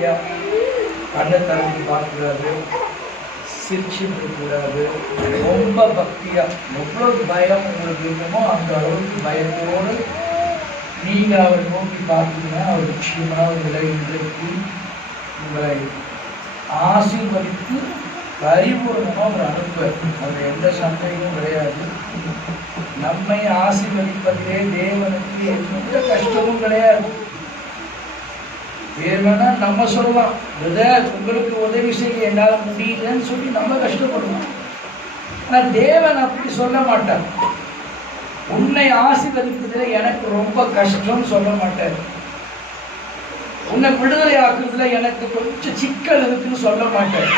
பக்தியா கண்ணை திறந்து பார்க்கக்கூடாது, சிரிச்சுட்டு இருக்கக்கூடாது. ரொம்ப பக்தியா எவ்வளவு பயம் உங்களுக்கு இருக்குமோ அந்த அளவுக்கு பயத்தோடு நீங்க அவரை நோக்கி பார்த்தீங்கன்னா அவர் நிச்சயமா உங்களை இன்றைக்கு உங்களை ஆசீர்வதித்து பரிபூர்ணமா ஒரு அனுப்புவார். அது எந்த சந்தேகமும் கிடையாது. நம்மை ஆசீர்வதிப்பதிலே தேவனுக்கு எந்த கஷ்டமும் கிடையாது. வேணும்னா நம்ம சொல்லலாம், உங்களுக்கு உதவி செய்ய என்னால் முடியலன்னு சொல்லி நம்ம கஷ்டப்படுவோம். ஆனால் தேவன் அப்படி சொல்ல மாட்டார். உன்னை ஆசீர்வதிப்பதில் எனக்கு ரொம்ப கஷ்டம்னு சொல்ல மாட்டார். உன்னை விடுதலை ஆக்குறதுல எனக்கு கொஞ்சம் சிக்கல் இருக்குன்னு சொல்ல மாட்டார்.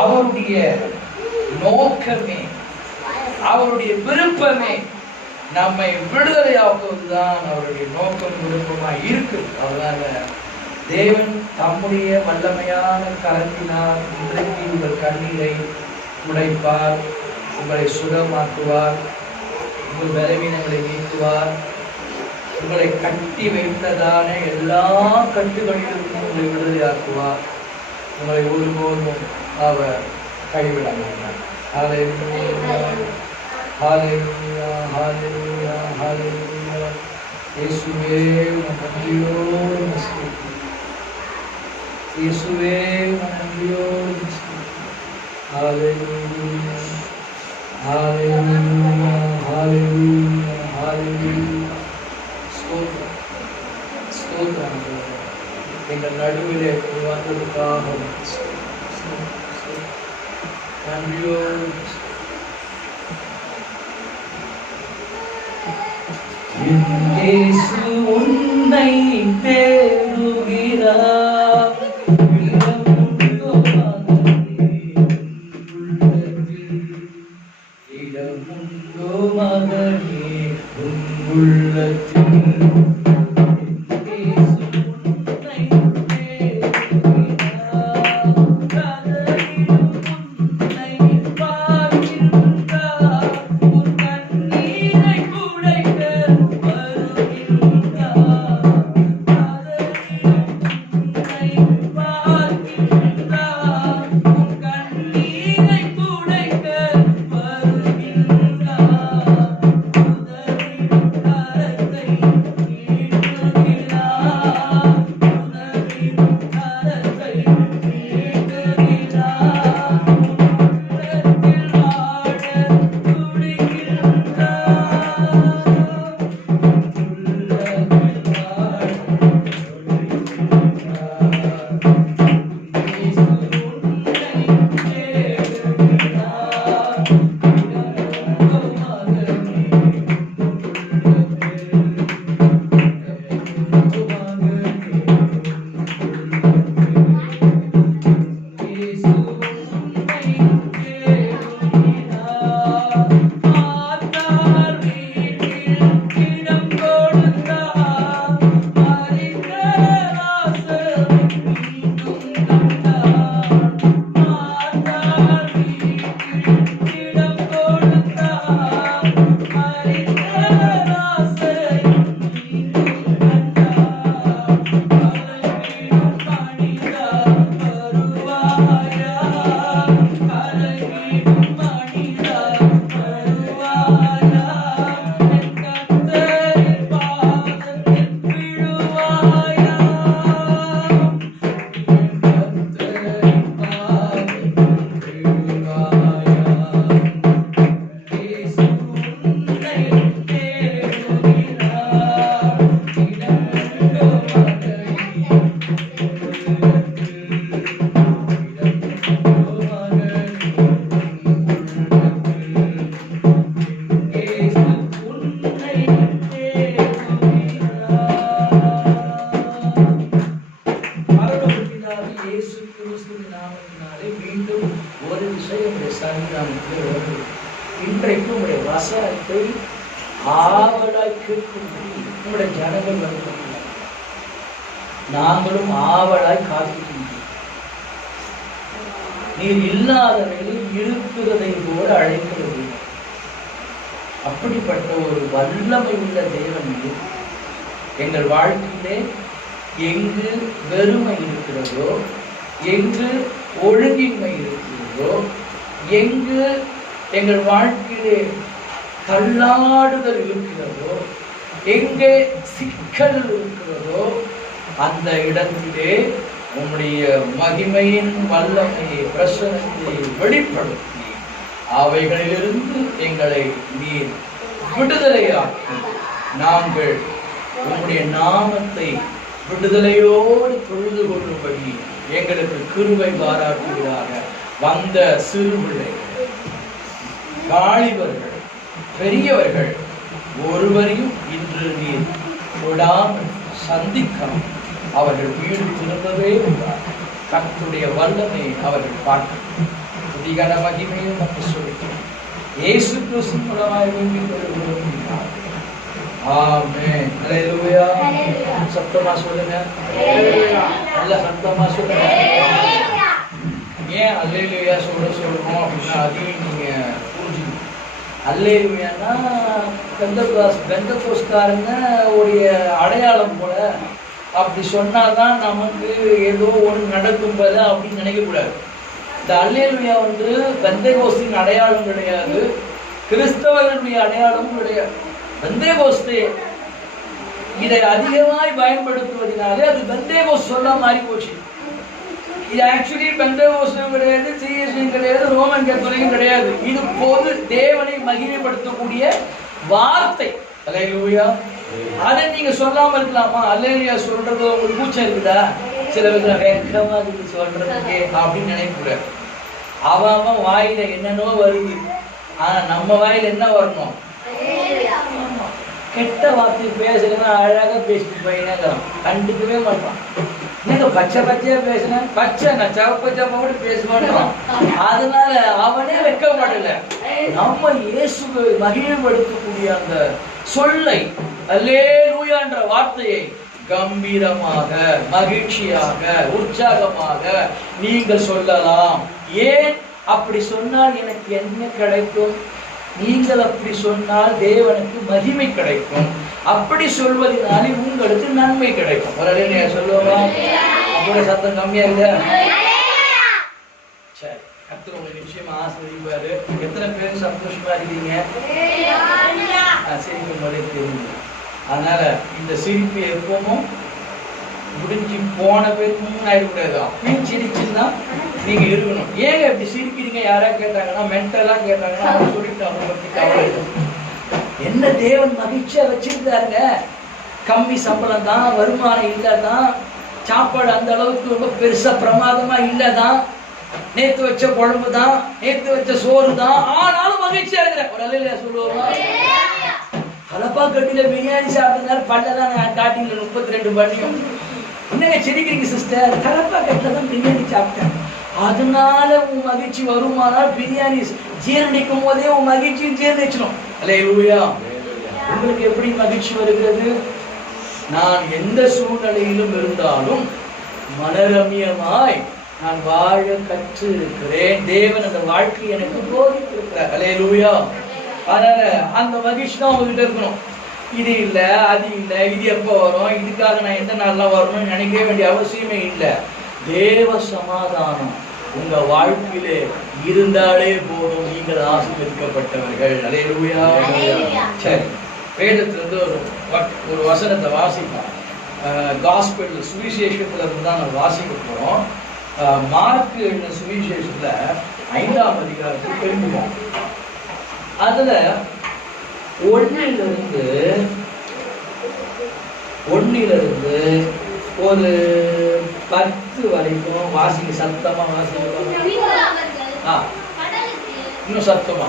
அவருடைய நோக்கமே, அவருடைய விருப்பமே நம்மை விடுதலை ஆக்குவதுதான் அவருடைய நோக்கம், விருப்பமாக இருக்கு. அதனால தேவன் தம்முடைய வல்லமையான கரத்தினால் இன்றைக்கு உங்கள் கண்ணீரை துடைப்பார், உங்களை சுகமாக்குவார், உங்கள் பலவீனங்களை நீக்குவார், உங்களை கட்டி வைத்ததான எல்லா கட்டுகளிலும் உங்களை விடுதலையாக்குவார். உங்களை ஒருபோதும் அவர் கைவிட மாட்டார். ஹல்லேலூயா, ஹல்லேலூயா, ஹல்லேலூயா. இயேசுவே நன்றியோடு நஸ்துதிக்கிறேன். இயேசுவே நன்றியோடு நஸ்துதிக்கிறேன். ஹல்லேலூயா, ஹல்லேலூயா, ஹல்லேலூயா, ஹல்லேலூயா. ஸ்தோத்திரம், ஸ்தோத்திரம். எங்கள் நடுவிலே வந்ததுக்காக நன்றியோடு இயேசு உன்னை தேடுகிறார். இடமுண்டோ மகனே உன் உள்ளத்தில். இன்றைக்கு உங்களுடைய வசனத்தை ஆவலாய் கேட்கும்படி உங்களுடைய ஜனங்கள் வந்து நாங்களும் ஆவலாய் காத்திருக்கின்றோம். நீர் இல்லாதவர்கள் இருக்கிறதை போல அழைக்கிறது. அப்படிப்பட்ட ஒரு வல்லமை உள்ள தேவன் எங்கள் வாழ்க்கையிலே எங்கு வெறுமை இருக்கிறதோ, எங்கு ஒழுங்கின்மை இருக்கிறதோ, எங்கு எங்கள் வாழ்க்கையிலே தள்ளாடுதல் இருக்கிறதோ, எங்கே சிக்கல் இருக்கிறதோ, அந்த இடத்திலே உம்முடைய மகிமையின் வல்லமையை பிரசனத்தை வெளிப்படுத்தி அவைகளிலிருந்து எங்களை நீர் விடுதலையாக்கி நாங்கள் உம்முடைய நாமத்தை விடுதலையோடு தொழுது கொள்ளும்படி எங்களுக்கு கிருபை பாராட்டுகிறாக. வந்த சிறு பிள்ளைகள், வாலிபர்கள், பெரியவர்கள் ஒருவரையும் இன்று நீர் விடாமல் சந்திக்கணும். அவர்கள் வீடு திரும்பவே உள்ளார். கர்த்தருடைய வல்லமை அவர்கள் பார்க்கணும். புதிகன மகிமையும் நமக்கு சொல்லிக்கிறோம். இயேசு கிறிஸ்து மூலமாய் வேண்டிக் கொள்கிறோம். ஆமென். அல்லேலூயா. சத்தமா சொல்லுங்க. நல்ல சத்தமா சொல்லுங்க. ஏன் அல்லேலூயா சொல்றோம் அப்படின்னா அதையும் நீங்க புரிஞ்சுக்கணும். அல்லேலூயான்னா பெந்தகோஸ்காரங்க உடைய அடையாளம் போல. அப்படி சொன்னாதான் நமக்கு ஏதோ ஒன்று நடக்கும் போல அப்படின்னு நினைக்கக்கூடாது. இந்த அல்லேலூயா பெந்தகோஸ்தின் அடையாளம் கிடையாது, கிறிஸ்தவர்களுடைய அடையாளமும் கிடையாது. பெந்தகோஸ்தே இதை அதிகமாய் பயன்படுத்துவதனாலே அது பெந்தகோஸ்து சொல்ல மாறி போச்சு. இது ஆக்சுவலி பெந்தகோஸ்தும் கிடையாது, சிஎஸ்ஐயும் கிடையாது, ரோமன் கத்தோலிக்கும் கிடையாது. இது பொது தேவனை மகிமைப்படுத்தக்கூடிய வார்த்தை. அல்லேலூயா. அதை நீங்க சொல்லாம இருக்கலாமா? அல்லேலூயா சொல்றது உங்களுக்கு கூச்சம் இருக்குதா? சில பேர் வெக்கமா இருக்கு சொல்றதுக்கே அப்படின்னு நினைக்கக்கூடாது. அவன் வாயில என்னன்னோ வருது, ஆனா நம்ம வாயில என்ன வரணும்? கெட்ட வார்த்தை பேசுறேன்னா அழகா பேசிட்டு போயினாங்கிறான், கண்டுக்கவே மாட்டான். நீங்க பச்சை பச்சையா பேசுனேன், பச்சை நான் சவப்ப சப்ப கூட பேச மாட்டான். அதனால அவனே வெக்க மாட்டல. நம்ம இயேசுவை மகிமைப்படுத்தக்கூடிய அந்த சொல்லை, அல்லேலூயா என்ற வார்த்தையை கம்பீரமாக, மகிழ்ச்சியாக, உற்சாகமாக நீங்கள் சொல்லலாம். ஏன் அப்படி சொன்னால் எனக்கு என்ன கிடைக்கும்? நீங்கள் அப்படி சொன்னால் தேவனுக்கு மகிமை கிடைக்கும். அப்படி சொல்வதனாலே உங்களுக்கு நன்மை கிடைக்கும். ஒரு அல்லேலூயா சொல்லுவோமா? அப்படி சத்தம் கம்மியா இல்ல? சரி, கர்த்தர் உங்களை நிச்சயமா ஆசீர்வதிப்பாரு. எத்தனை பேர் சந்தோஷமா இருக்கீங்க? சிரிக்கும் போதே தெரியுது. அதனால இந்த சிரிப்பு எப்பவும் முடிஞ்சு போன பேருக்கு ஆயிடக்கூடாது. அப்பயும் சிரிச்சுன்னா நீங்க இருக்கணும். ஏங்க இப்படி சிரிக்கிறீங்க யாரா கேட்டாங்கன்னா, மென்டலா கேட்டாங்கன்னா அவங்க சொல்லிட்டு அவங்க பத்தி கவலை என்ன? தேவன் மகிழ்ச்சியா வச்சிருந்தாருங்க. கம்மி சம்பளம் தான், வருமானம் இல்லதான், சாப்பாடு அந்த அளவுக்கு ரொம்ப பெருசா பிரமாதமா இல்லதான், நேத்து வச்ச குழம்பு தான், நேத்து வச்ச சோறு தான், ஆனாலும் மகிழ்ச்சியா இருக்கிற. ஒரு அல்லேலூயா சொல்லுவோமா? கலப்பா கட்டில பிரியாணி சாப்பிட்டதால பல்லதான் காட்டில 32 பள்ளியும். என்னங்க சிரிக்கிறீங்க சிஸ்டர்? கலப்பா கட்டில தான் பிரியாணி சாப்பிட்டேன், அதனால உன் மகிழ்ச்சி வருமானால் பிரியாணி ஜீரணிக்கும் போதே உன் மகிழ்ச்சியும் ஜீரணிச்சிடும். அல்லேலூயா. உங்களுக்கு எப்படி மகிழ்ச்சி வருகிறது? நான் எந்த சூழ்நிலையிலும் இருந்தாலும் மனரம்யமாய் நான் வாழ கற்று இருக்கிறேன். தேவன் அந்த வாழ்க்கை எனக்கு போதித்திருக்கிறார். அல்லேலூயா. அதனால அந்த மகிழ்ச்சி தான் உங்ககிட்ட இருக்கணும். இது இல்லை, அது இல்லை, இது எப்போ வரும், இதுக்காக நான் எந்த நாள்லாம் வரணும்னு நினைக்க வேண்டிய அவசியமே இல்லை. தேவ சமாதானம் உங்க வாழ்க்கையிலே இருந்தாலே போதும், நீங்கள் ஆசீர்வதிக்கப்பட்டவர்கள். அல்லேலூயா. சரி, வேதத்திலிருந்து ஒரு வசனத்தை வாசிப்போம். காஸ்பெல் சுவிசேஷத்துல இருந்து தான் நம்ம வாசிக்க போறோம். மார்க் எழுதின சுவிசேஷத்துல 5ஆம் அதிகாரத்துக்கு திரும்புவோம். அதுல 1 ஒரு 10 வரைக்கும் வாசிக்க. சத்தமா வாசிக்க. இன்னும் சத்தமா.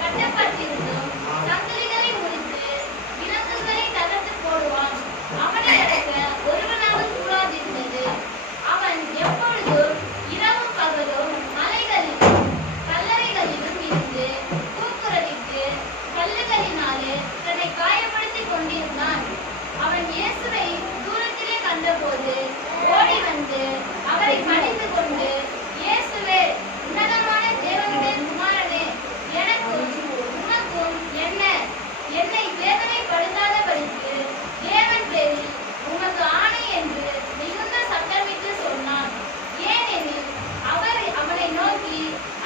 கட்டப்பட்டிருந்தும் சங்கிலிகளை பொழுது ஓடி வந்து அவரை பணிந்து கொண்டு, இயேசுவே, உன்னதமான தேவனுடைய குமாரனே, எனக்கும் உமக்கும் என்னை வேதனைப்படுத்தாதபடிக்கு தேவன் பேரில் உமக்கு ஆணை என்று மிகுந்த சத்தமிட்டு சொன்னான். ஏனெனில் அவனை நோக்கி,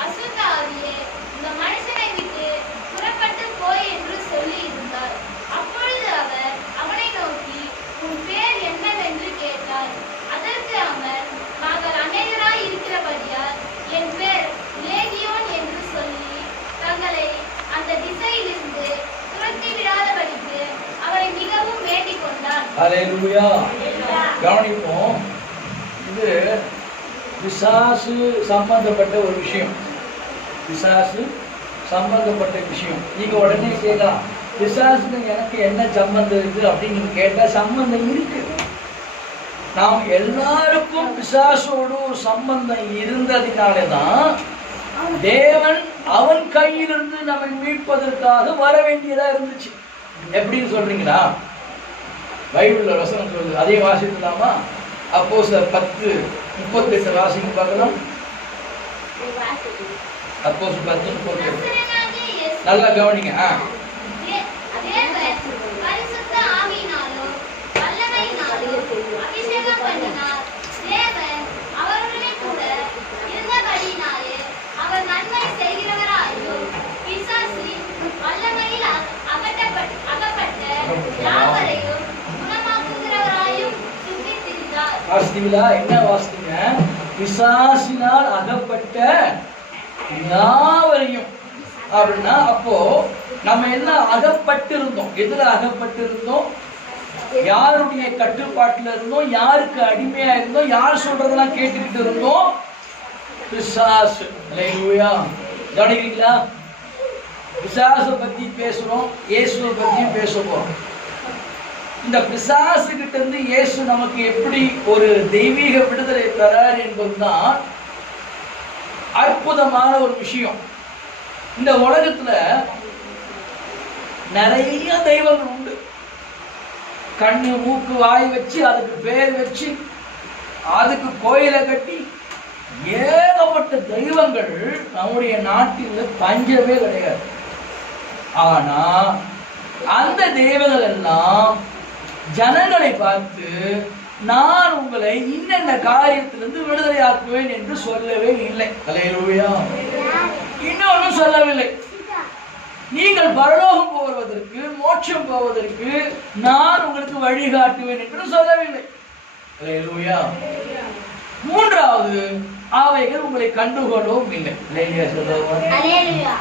அசுத்த ஆவியே, இந்த மனுஷனை விட்டு புறப்பட்டு போய் என்று சொல்லி இருந்தார். அப்பொழுது அவர் அவனை நோக்கி, உன் பேர் என்னவென்று கேட்டார். அதற்கு அவர், நாங்கள் அநேகராய் இருக்கிறபடியால் என் பேர் லேகியோன் என்று சொல்லி தங்களை அந்த திசையிலிருந்து துரத்தி விடாதபடிக்கு அவரை மிகவும் வேண்டிக் கொண்டார். ஹல்லேலூயா. கவனிப்போம், இது பிசாசு சம்பந்தப்பட்ட ஒரு விஷயம். பிசாசு சம்பந்தப்பட்ட விஷயம். நீங்க உடனே கேட்கலாம், பிசாசுக்கு எனக்கு என்ன சம்பந்தம் இருக்கு அப்படின்னு நீங்க கேட்டா, சம்பந்தம் இருக்கு. நாம் எல்லாருக்கும் பிசாசோடு சம்பந்தம் இருந்ததினாலேதான் தேவன் அவன் கையிலிருந்து நம்மை மீட்பதற்காக வர வேண்டியதா இருந்துச்சு. எப்படின்னு சொல்றீங்களா? பைபிள்ல வசனம் சொல்லுது, அதே வாசிக்கலாமா? அப்போஸ்தலர் 10:38 வாசிக்க பார்க்கலாம். அப்போஸ்தலர் 10:38 நல்லா கவனிங்க. வாசித்தீங்களா? என்ன வாசித்தீங்க? பிசாசினால் அகப்பட்ட யாவரையும் அப்படின்னா, அப்போ நம்ம எல்லாம் அகப்பட்டு இருந்தோம். எதுல அகப்பட்டு இருந்தோம்? யாருடைய கட்டுப்பாட்டுல இருந்தோம்? யாருக்கு அடிமையா இருந்தோம்? யார் சொல்றதெல்லாம் கேட்டுக்கிட்டு இருந்தோம்? பிசாசு. ஹல்லேலூயா. கவனிக்கிறீங்களா? பிசாச பத்தி பேசுறோம், இயேசுவை பத்தியும் பேச போறோம். இந்த பிசாசு கிட்ட இருந்து இயேசு நமக்கு எப்படி ஒரு தெய்வீக விடுதலை தரார் என்பதுதான் அற்புதமான ஒரு விஷயம். இந்த உலகத்துல நிறைய தெய்வங்கள் உண்டு. கண்ணு மூக்கு வாய் வச்சு அதுக்கு பேர் வச்சு அதுக்கு கோயிலை கட்டி ஏகப்பட்ட தெய்வங்கள் நம்முடைய நாட்டில் பஞ்சமே கிடையாது. ஆனா அந்த தெய்வங்கள் எல்லாம் ஜனங்களை பார்த்து, நான் உங்களை இன்னென்ன காரியத்திலிருந்து விடுதலை ஆக்குவேன் என்று சொல்லவே இல்லை. ஹல்லேலூயா. இன்னொன்னு சொல்லவில்லை, நீங்கள் பரலோகம் போவதற்கு, மோட்சம் போவதற்கு நான் உங்களுக்கு வழிகாட்டுவேன் என்று சொல்லவில்லை. ஹல்லேலூயா. மூன்றாவது, அவைகள் உங்களை கண்டுகொள்ளவும் இல்லை. ஹல்லேலூயா.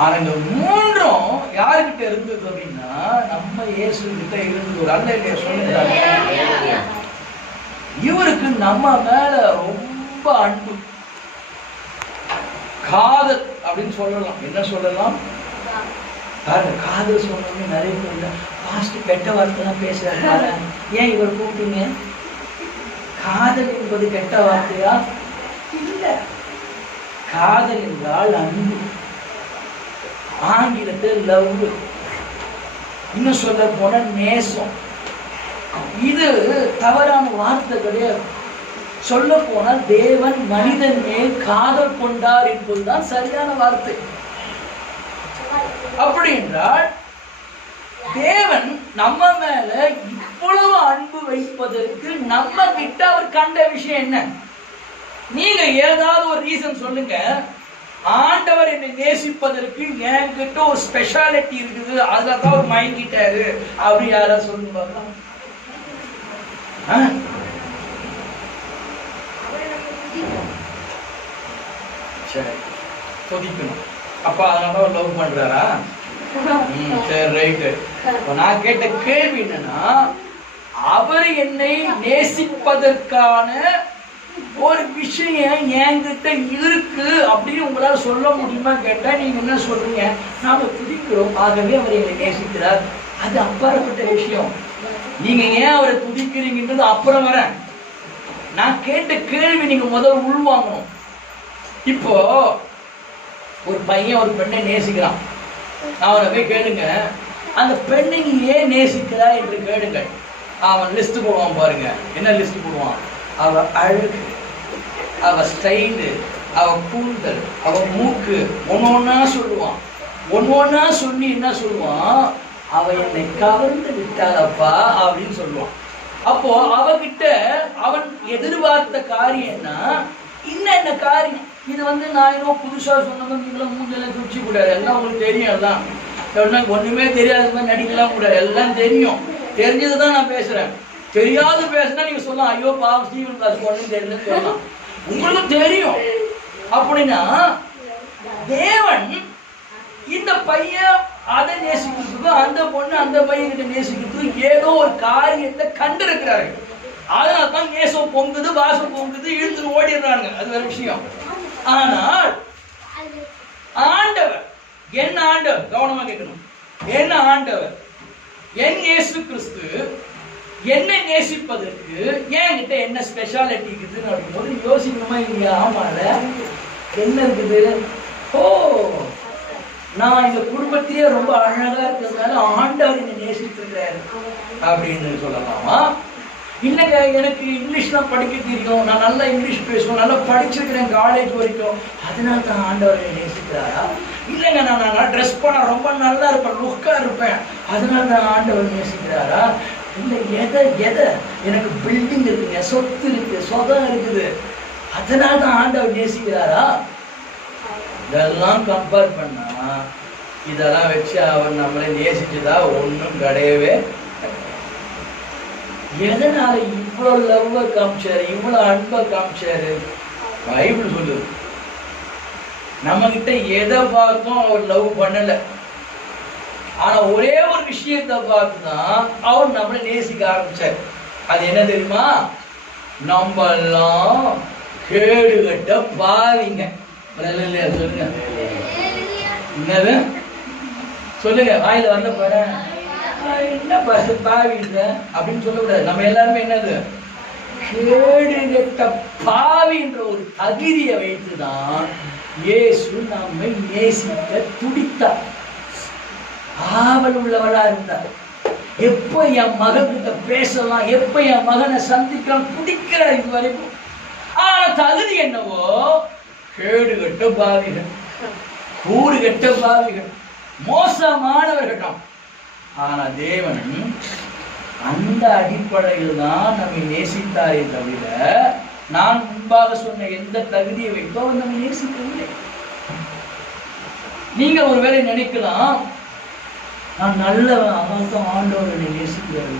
ஆனா இந்த மூன்றும் யாருக்கிட்ட இருந்தது அப்படின்னா, நம்ம இயேசு கிட்ட இருந்தது. ஒரு அல்லேலூயா சொல்லுங்க. இவருக்கு நம்ம மேல ரொம்ப அன்பு, காதல் அப்படின்னு சொல்லலாம். என்ன சொல்லலாம்? காதல் சொல்லணும்னு நிறைய பேர் பாஸ்ட் கெட்ட வார்த்தைலாம் பேசுறாங்க. ஏன் இவர் கூப்பிட்டீங்க? காதல் என்பது கெட்ட வார்த்தையா? இல்ல. காதல் என்றால் அன்பு. ஆங்கிலத்தில் லவ், இன்னும் சொல்ல போன நேசம். இது தவறான வார்த்தை கிடையாது. சொல்ல போன தேவன் மனிதன் மேல் காதல் கொண்டார் என்பதுதான் சரியான வார்த்தை. அப்படி என்றால் தேவன் நம்ம மேல இவ்வளவு அன்பு வைப்பதற்கு நம்ம கிட்ட அவர் கண்ட விஷயம் என்ன? நீங்க ஏதாவது ஒரு ரீசன் சொல்லுங்க. ஆண்டவர் என்னை நேசிப்பதற்கு என்கிட்ட ஒரு ஸ்பெஷாலிட்டி இருக்குது, அதுலதான் அவர் மயங்கிட்டாரு அப்படி யாராவது சொல்லுங்க. சரி, சொதிக்கணும். அப்பா அதனால லவ் பண்றாரா? சரி, ரைட்டு. நான் கேட்ட கேள்வி என்னன்னா, அவர் என்னை நேசிப்பதற்கான ஒரு விஷயம் என்கிட்ட இருக்கு அப்படின்னு உங்களால சொல்ல முடியுமா கேட்டா நீங்க என்ன சொல்றீங்க? நாம துதிக்கிறோம், ஆகவே அவர் எங்களை நேசிக்கிறார். அது அப்பாற்பட்ட விஷயம். நீங்க ஏன் அவரை துதிக்கிறீங்கன்றது அப்புறம் வர. நான் கேட்ட கேள்வி நீங்க முதல் உள்வாங்கணும். இப்போ ஒரு பையன் ஒரு பெண்ணை நேசிக்கிறான். அவரை போய் கேளுங்க, அந்த பெண்ணை நீ ஏன் நேசிக்கிறா என்று கேளுங்கள். அவன் லிஸ்ட் போடுவான் பாருங்க. என்ன லிஸ்ட் போடுவான்? அவ அழகு, அவ ஸ்டைலு, அவ கூந்தல், அவ மூக்கு, ஒன்னொன்னா சொல்லுவான். ஒன்னொன்னா சொல்லி என்ன சொல்லுவான்? அவ என்னை கவர்ந்து விட்டாளப்பா அப்படின்னு சொல்லுவான். அப்போ அவகிட்ட அவன் எதிர்பார்த்த காரியம் என்ன? என்ன காரியம்? இது நான் ஏதோ புதுசா சொன்னதும் நீங்களும் மூஞ்செல்லாம் சுற்றி கூடாது, எல்லாம் உங்களுக்கு தெரியும். எல்லாம் ஒண்ணுமே தெரியாத மாதிரி நடிக்கலாம் கூடாது, எல்லாம் தெரியும். தெரிஞ்சதுதான் நான் பேசுறேன். தெரியாது பேசுனா நீங்க சொல்லலாம், ஐயோ பாவம் ஸ்டீவன் கிளாஸ் ஒன்றும் தெரியலன்னு சொல்லலாம். உங்களுக்கு தெரியும். அப்படின்னா தேவன் இந்த பையன் அதை நேசிக்கிறதுக்கு, அந்த பொண்ணு அந்த பையன்கிட்ட நேசிக்கிறதுக்கு ஏதோ ஒரு காரியத்தை கண்டிருக்கிறாரு. அதனால்தான் நேசம் பொங்குது, வாசம் பொங்குது, இழுத்துட்டு ஓடிடுறாங்க. அது வேற விஷயம். ஆனால் ஆண்டவர், என்ன ஆண்டவர், கவனமா கேட்கணும், என்ன ஆண்டவர், என் இயேசு கிறிஸ்து என்னை நேசிப்பதற்கு என்கிட்ட என்ன ஸ்பெஷாலிட்டி இருக்குதுன்னு அப்படிங்கும்போது யோசிக்கணுமா இல்லையா? ஆமால என்ன இருக்குது? ஓ, நான் இந்த குடும்பத்திலேயே ரொம்ப அழகா இருக்கிறதுனால ஆண்டவர் என்னை நேசித்திருக்கிறாரு அப்படின்னு சொல்லலாமா? இல்லைங்க, எனக்கு இங்கிலீஷ்லாம் படிக்க தெரியும், நான் நல்லா இங்கிலீஷ் பேசுவேன், நல்லா படிச்சிருக்கிறேன் காலேஜ் வரைக்கும், அதனால தான் ஆண்டவர் என்னை நேசிக்கிறாரா? இல்லைங்க, நான் நல்லா ட்ரெஸ் பண்ண ரொம்ப நல்லா இருப்பேன், லுக்கா இருப்பேன், அதனால தான் ஆண்டவர் நேசிக்கிறாரா? இல்லை, எதை எனக்கு பில்டிங் இருக்குங்க, சொத்து இருக்கு, சொகம் இருக்குது, அதனால தான் ஆண்டவர் நேசிக்கிறாரா? இதெல்லாம் கம்பேர் பண்ணா இதெல்லாம் வச்சு அவர் நம்மளை நேசிச்சுதா? ஒன்றும் கிடையவே. எதனால இவ்வளவு லவ்வ காமிச்சாரு, இவ்வளவு அன்பை காமிச்சாரு? பைபிள் சொல்லுது. நம்ம கிட்ட எதை பார்த்தும் அவர் லவ் பண்ணல. ஆனா ஒரே ஒரு விஷயத்தை பார்த்துதான் அவர் நம்மளை நேசிக்க ஆரம்பிச்சார். அது என்ன தெரியுமா? நம்ம எல்லாம் கேடுகட்ட பாவிங்க. சொல்லுங்க, என்னது சொல்லுங்க, வாயில வரல பாரு, என்ன பாவிங்க அப்படின்னு சொல்லக்கூடாது. நம்ம எல்லாருமே என்னது? கேடுகட்ட பாவின்ற ஒரு தகுதியை வைத்துதான் இயேசு நம்மை நேசிக்க துடித்தார். ஆவல் உள்ளவளா இருந்தார். எப்ப என் மகன் கிட்ட பேசலாம், எப்ப என் மகனை சந்திக்கலாம் துடிக்கிறார் இது வரைக்கும். ஆனா தகுதி என்னவோ? கேடுகட்ட பாவிகள், கூறுகட்ட பாவிகள், மோசமானவர்கள். ஆனா தேவன் அந்த அடிப்படையில் தான் நம்மை நேசித்தாரே தவிர நான் முன்பாக சொன்ன எந்த தகுதியை வைத்தோ நம்மை நேசிக்கவில்லை. நீங்க ஒருவேளை நினைக்கலாம், நான் நல்லவன், அதனால தான் ஆண்டவர் என்னை நேசிக்கிறாரு,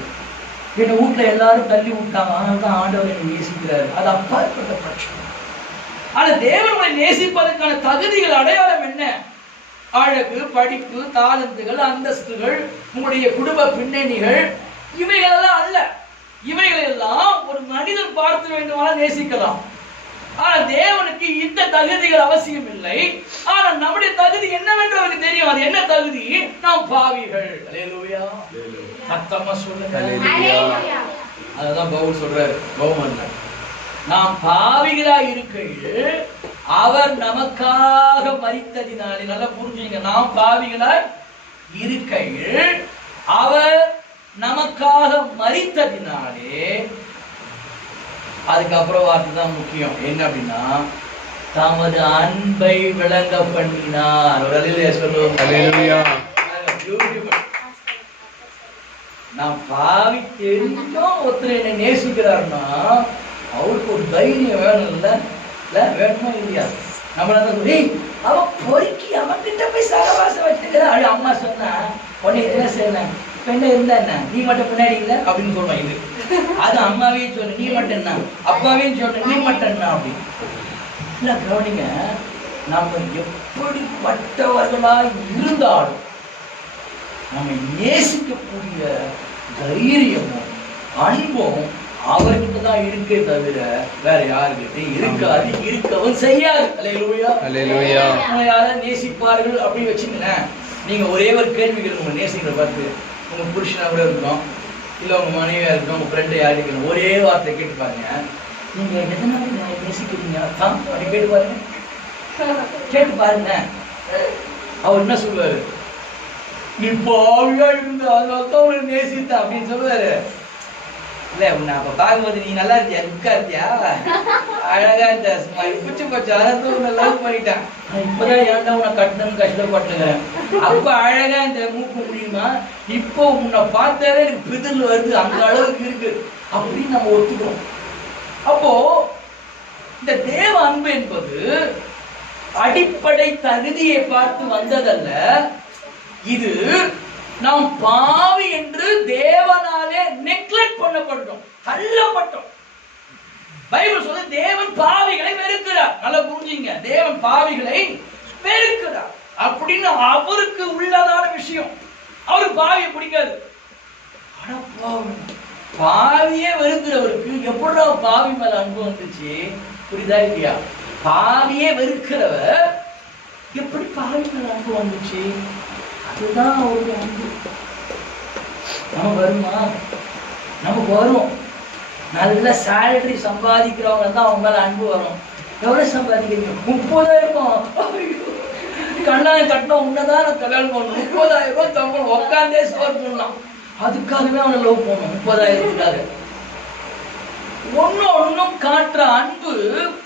என் வீட்டுல எல்லாரும் தள்ளி விட்டாங்க, அதனால தான் ஆண்டவர் என்னை நேசிக்கிறாரு. அது அப்பாற்பட்ட பட்சம். ஆனா தேவனை நேசிப்பதற்கான தகுதிகள் அடையாளம் என்ன? அழகு, படிப்பு, தாளந்துகள், அந்தஸ்துகள், உங்களுடைய குடும்ப பின்னணிகள், இவைகளெல்லாம் அல்ல. இவைகளெல்லாம் ஒரு மனிதன் பார்த்து வேண்டுமானால் நேசிக்கலாம். ஆனா தேவனுக்கு இந்த தகுதிகள் அவசியம் இல்லை. ஆனா நம்முடைய தகுதி என்னவென்று அவருக்கு தெரியும். அது என்ன தகுதி? நாம் பாவிகள். அல்லேலூயா, சத்தமா சொல்லுங்க. அதுதான் பவுல் சொல்றாரு ரோமன்ல, நாம் பாவிகளாய் இருக்கையில் அவர் நமக்காக மரித்ததினாலே. நல்லா புரிஞ்சுங்க, நாம் பாவிகளாய் இருக்கையில் அவர் நமக்காக மரித்ததினாலே. அதுக்கப்புறம் வார்த்தை தான் முக்கியம். என்ன அப்படின்னா, தமது அன்பை விளங்க பண்ணினார். ஒரு அல்லேலூயா சொல்லுவோம். நான் பாவி தெரிஞ்சும் ஒருத்தர் என்னை நேசிக்கிறாருன்னா அவருக்கு ஒரு தைரியம் வேணும். இல்ல வேணுமா இல்லையா? நம்மள அவன் பொறுக்கி அவன்கிட்ட போய் சகவாசம் வச்சுக்கிறான். அப்படி அம்மா சொன்னா உடனே என்ன செய்யணும், பெண்ணை இருந்தா என்ன, நீ மட்டும் பின்னாடி இல்லை அப்படின்னு சொல்லுவான். இது அது அம்மாவையும் சொல்லு, நீ மட்டும் என்ன, அப்பாவையும் சொல்லு, நீ மட்டும் என்ன அப்படின்னு. இல்ல கவனிங்க, நம்ம எப்படிப்பட்டவர்களா இருந்தாலும் நம்ம நேசிக்கக்கூடிய தைரியமும் அன்பும் அவர்கிட்ட தான் இருக்கே தவிர வேற யாருக்கிட்ட இருக்காது, இருக்கவும் செய்யாது. அல்லேலூயா, அல்லேலூயா. யாராவது நேசிப்பார்கள் அப்படி வச்சுங்களேன். நீங்க ஒரே ஒரு கேள்வி கேட்க, நேசிக்கிற பார்த்து உங்க புருஷனா கூட இருக்கணும், இல்ல உங்க மனைவியா இருக்கணும், உங்க ஃப்ரெண்டை யாரு இருக்கணும், ஒரே வார்த்தை கேட்டு பாருங்க, நீங்க எதனால நேசிக்கிறீங்க தான் அப்படி கேட்டு பாருங்க. கேட்டு பாருங்க, அவர் என்ன சொல்லுவாரு? நீ பாவியா இருந்த அதனால தான் அவரை நேசித்த அப்படின்னு சொல்லுவாரு. இல்ல உன்னை அப்ப பார்க்கும்போது நீ நல்லா இருந்தியா, லுக்கா இருந்தியா, அழகா இருந்த, சும்மா பிடிச்சு போச்சு, அதான் உன்னை லவ் பண்ணிட்டான். இப்பதான் ஏன்டா உன்னை கட்டணும்னு கஷ்டப்பட்டுக்கிறேன். அப்ப அழகா இந்த மூக்கு முடியுமா, இப்போ உன்னை பார்த்தாலே எனக்கு பிதில் வருது, அந்த அளவுக்கு இருக்கு அப்படின்னு நம்ம ஒத்துக்கிறோம். அப்போ இந்த தேவ அன்பு என்பது அடிப்படை தகுதியை பார்த்து வந்ததல்ல, இது நாம் பாவி என்று தேவனாலே நெக்லெக்ட் பண்ணப்பட்டோம், தள்ளப்பட்டோம். பைபிள் சொல்ல தேவன் பாவிகளை வெறுக்கிறார். நல்லா புரிஞ்சுங்க, தேவன் பாவிகளை வெறுக்கிறார் அப்படின்னு அவருக்கு உள்ளதான விஷயம். அவருக்கு பாவியை பிடிக்காது. பாவியே வெறுக்கிறவருக்கு எப்படா பாவி மேல அன்பு வந்துச்சு? புரியுதா இல்லையா? பாவியே வெறுக்கிறவர் எப்படி பாவி மேல அன்பு வந்துச்சு? அதுதான் அவருடைய அன்பு. நம்ம வருமா? நமக்கு வரும். நல்ல சேலரி சம்பாதிக்கிறவங்க தான் அவங்க மேல அன்பு வரும். எவ்வளவு சம்பாதிக்கிறீங்க? 30,000. கண்ணாயம் கட்டின உன்னதான் நான் கல்யாணம் பண்ணணும். 30,000 தம்பம் உட்காந்தே சோறு பண்ணலாம். அதுக்காகவே அவனை லவ் பண்ணணும். 30,000க்காக ஒன்னும் காட்டுற அன்பு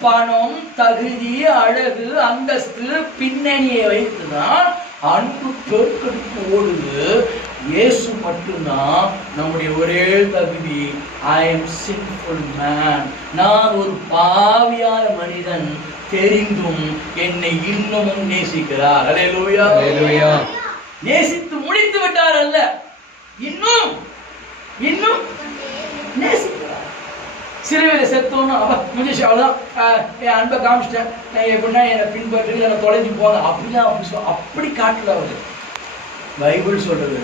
பணம், தகுதி, அழகு, அந்தஸ்து, பின்னணியை வைத்துதான் அன்பு பெருக்கெடுத்து ஓடுது. இயேசு மட்டும்தான் நம்முடைய ஒரே தகுதி. ஐ எம் சின்ஃபுல் மேன், நான் ஒரு பாவியான மனிதன், தெரிந்தும் என்னை இன்னமும் நேசிக்கிறார். அல்லேலூயா, அல்லேலூயா. நேசித்து முடித்து விட்டார் அல்ல, இன்னும் நேசிக்கிறார். சிறுவையில் செத்தோன்னு முடிஞ்சு அவ்வளோதான், என் அன்பை காமிச்சிட்டேன், எப்படின்னா என்னை பின்பற்றி என்னை தொலைஞ்சு போனேன் அப்படிலாம் அப்படி காட்டல அவர். பைபிள் சொல்றது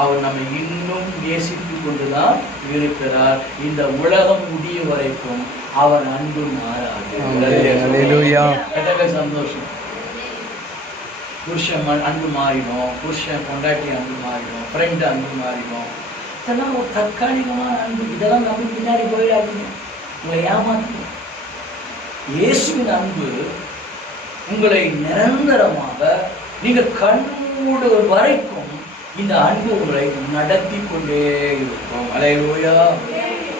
அவர் நம்ம இன்னும் நேசித்து கொண்டுதான் இருக்கிறார். இந்த உலகம் முடியும் வரைக்கும் அவர் அன்பு மாறாது. சந்தோஷம். புருஷன் அன்பு மாறிடும், புருஷன் பொண்டாட்டி அன்பு மாறிடும், ஃப்ரெண்டு அன்பு மாறிடும். இதெல்லாம் ஒரு தற்காலிகமான அன்பு. இதெல்லாம் நம்ம பின்னாடி போயிடாதீங்க, உங்களை ஏமாத்து. இயேசுவின் அன்பு உங்களை நிரந்தரமாக நீங்கள் கண்மூடு வரைக்கும் இந்த அன்பு உங்களை நடத்தி கொண்டே இருக்கும். அல்லேலூயா.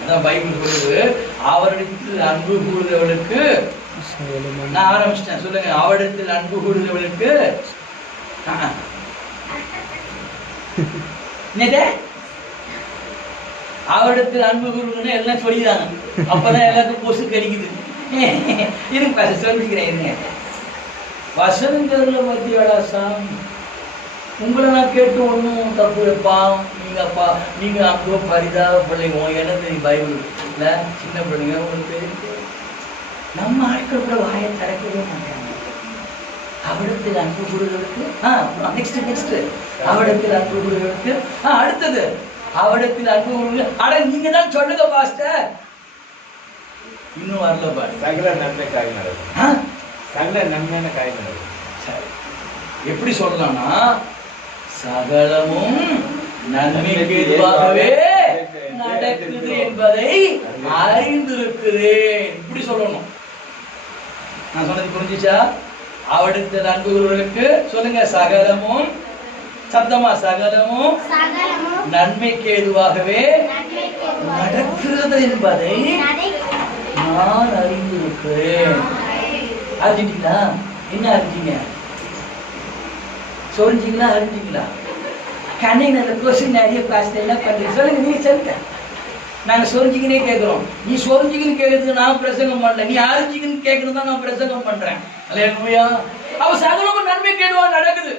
அதான் பைபிள் சொல்லுது, அவரிடத்தில் அன்பு கூறுகிறவளுக்கு, நான் ஆரம்பிச்சிட்டேன் சொல்லுங்க, அவரிடத்தில் அன்பு கூறுகிறவளுக்கு அவரிடத்தில் அன்பு கூறுன்னு எல்லாம் சொல்லிதாங்க. அப்பதான் எல்லாத்துக்கும் கொசு கடிக்குது. இருங்க சொல்லிக்கிறேன், இருங்க. வசனங்கள்ல மத்தியோட சாமி உங்களை நான் கேட்டு ஒன்றும் தப்பு வைப்பா. நீங்க அன்போ பரிதாப பிள்ளைங்க, என்ன தெரியும் பைபிள் இல்லை, சின்ன பிள்ளைங்க உங்களுக்கு தெரியுது. நம்ம ஆட்கள் கூட வாயை திறக்கவே மாட்டாங்க. அவரிடத்தில் அன்பு கூறுகளுக்கு நெக்ஸ்ட் அவரிடத்தில் அன்பு கூறுகளுக்கு அடுத்தது அவரிடத்தில் அன்பு கூறுகள். ஆனா நீங்க தான் சொல்லுங்க பாஸ்டர், இன்னும் வரல பாரு. சகல நன்மை காய் நடக்கும், சகல நன்மையான காய் நடக்கும். எப்படி சொல்லலாம்னா, சகலமும் நன்மைக்கு எதுவாகவே நடக்குது என்பதை அறிந்திருக்கிறேன். இப்படி சொல்லணும். நான் சொன்னது புரிஞ்சுச்சா? அவரிடத்தில் அன்பு கூறுகளுக்கு சொல்லுங்க, சகலமும், சத்தமா, சகலமும் நன்மைக்கு ஏதுவாகவே நடக்கிறது என்பதை நான் அறிந்திருக்கிறேன். அறிஞ்சிட்டீங்களா? என்ன அறிஞ்சிங்க? சொரிஞ்சிங்களா? அறிஞ்சிங்களா? கண்ணைக்கு அந்த கொஸ்டின் நிறைய பேசுறேன், என்ன பண்றீங்க சொல்லுங்க, நீங்க சொல்லுங்க. நாங்க சொரிஞ்சிக்கினே கேட்கிறோம். நீ சொரிஞ்சிக்கின்னு கேட்கறதுக்கு நான் பிரசங்கம் பண்ணல, நீ அறிஞ்சிக்கின்னு கேட்கறது தான் நான் பிரசங்கம் பண்றேன். அல்லேலூயா. அவ சகலமும் நன்மை கேடுவா நடக்குது.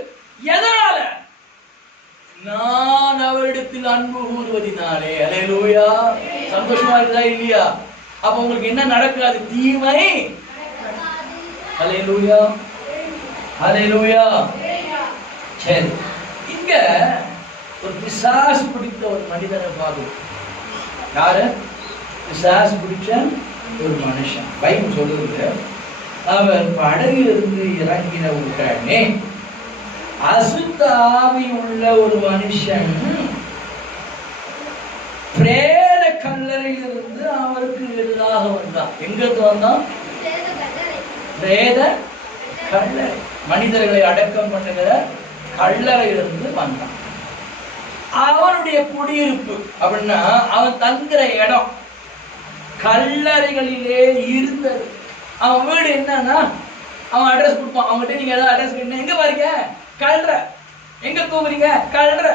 எதனால? நான் அவரிடத்தில் அன்பு கூறுவதினாலே. அல்லேலூயா. சந்தோஷமா இருக்குதா இல்லையா? அப்ப உங்களுக்கு என்ன நடக்காது? தீமை. அல்லேலூயா, அல்லேலூயா. சரி, இங்க ஒரு பிசாசு பிடித்த ஒரு மனிதனை பார்க்கும். யாரு? பிசாசு பிடிச்ச ஒரு மனுஷன். பைபிள் சொல்லுது, அவர் படகிலிருந்து இறங்கின உடனே அசுத்த ஆவி உள்ள ஒரு மனுஷன் பிரேத கல்லறையிலிருந்து அவருக்கு எதிராக வந்தான். எங்கிருந்து வந்தான்? பிரேத கல்லறை, மனிதர்களை அடக்கம் பண்ணுகிற கல்லறையிலிருந்து வந்தான். அவனுடைய குடியிருப்பு அப்படின்னா அவன் தங்குற இடம் கல்லறைகளிலே இருந்தது. அவன் வீடு என்னன்னா அவன் அட்ரஸ் கொடுப்பான். அவங்ககிட்ட நீங்க ஏதாவது அட்ரஸ் கேட்டீங்க, எங்க பாருங்க கல்ற, எங்க தூங்குறீங்க கல்ற,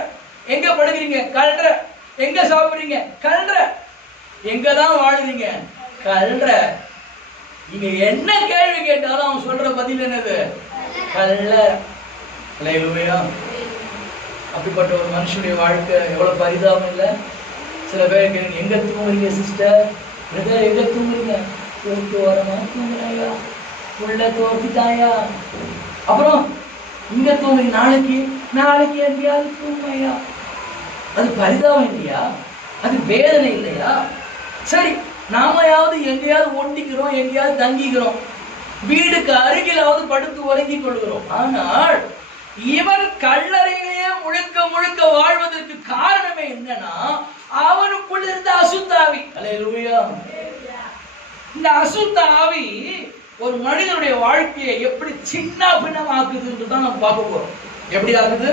எங்க படுக்கிறீங்க கல்ற, எங்க சாப்பிடுறீங்க கல்ற, எங்கதான் வாழுறீங்க கல்ற. நீங்க என்ன கேள்வி கேட்டாலும் அவன் சொல்ற பதில் என்னது? கல்ற. அல்லேலூயா. அப்படிப்பட்ட ஒரு மனுஷனுடைய வாழ்க்கை எவ்வளவு பரிதாபம் இல்லை? சில பேர் கேட்குறீங்க, எங்க தூங்குறீங்க சிஸ்டர், பிரதர் எங்க தூங்குறீங்க? தோட்டு வரமா தூங்குறாயா, உள்ள தோட்டிட்டாயா, அப்புறம் இங்க தூங்குறீங்க, நாளைக்கு எங்கேயாவது தூங்குமையா? அது பரிதாபம் இல்லையா? அது வேதனை இல்லையா? சரி, நாமையாவது எங்கேயாவது ஒண்டிக்கிறோம், எங்கேயாவது தங்கிக்கிறோம், வீடுக்கு அருகிலாவது படுத்து உறங்கிக் கொள்கிறோம். ஆனால் இவன் கல்லறையிலேயே முழுக்க முழுக்க வாழ்வதற்கு காரணமே என்னன்னா அவனுக்குள் இருந்த அசுத்தாவி. அல்லேலூயா. இந்த அசுத்தாவி ஒரு மனிதனுடைய வாழ்க்கையை எப்படி சின்ன பின்னம் ஆக்குதுன்னு தான் நம்ம பார்க்க போறோம். எப்படி ஆகுது?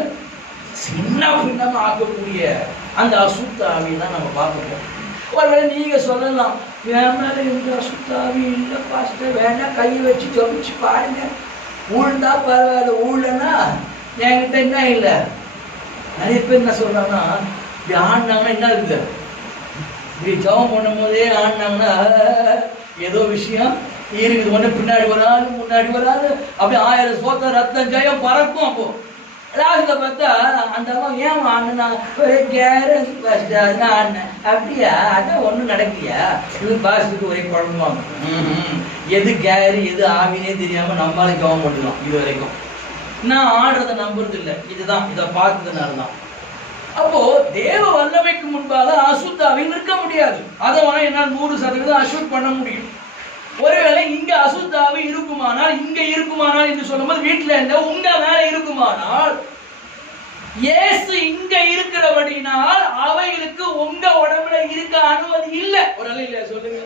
சின்ன பின்னம் ஆக்கக்கூடிய அந்த அசுத்தாவி தான் நம்ம பார்க்க போறோம். ஒருவேளை நீங்க சொல்லலாம், என் மேல எந்த அசுத்தாவி இல்லை பாஸ்டர், வேணா கையை வச்சு ஜபிச்சு பாருங்க, ஊழ்ந்தா பரவாயில்ல, ஊழனா என்கிட்ட என்ன இல்லை. நிறைய பேர் என்ன சொல்றாங்கன்னா, இப்படி ஆடினாங்கன்னா என்ன இருக்குது, இப்படி ஜபம் பண்ணும் போதே ஆடினாங்கன்னா ஏதோ விஷயம் இருக்குது, ஒன்று பின்னாடி வராது முன்னாடி வராது, அப்படி 1000 சோத்த ரத்தம் ஜெயம் பறக்கும். அப்போ லாஸ்ட்ல பார்த்தா அந்த அம்மா ஏன் ஆடினா ஆடினேன் அப்படியா, அதான் ஒன்றும் நடக்கலையா, இது பாஸ்டுக்கு ஒரே குழம்புவாங்க. எது கேரு எது ஆவினே தெரியாம நம்மளால ஜபம் பண்ணலாம். இது வரைக்கும் நான் ஆடுறதை நம்புறது இல்லை, இதுதான் இதை பார்த்ததுனால தான். அப்போ தேவ வல்லமைக்கு முன்பாக அசுத்தாவை நிற்க முடியாது. அதை வேணா என்னால் 100% அசூட் பண்ண முடியும். ஒருவேளை இங்க அசுத்தாவை இருக்குமானால், இங்க இருக்குமானால் என்று சொல்லும்போது வீட்டுல இருந்த உங்க மேல இருக்குமானால், இயேசு இங்க இருக்கிறபடினால் அவைகளுக்கு உங்க உடம்புல இருக்க அனுமதி இல்லை. ஒரு இல்லையா சொல்லுங்க,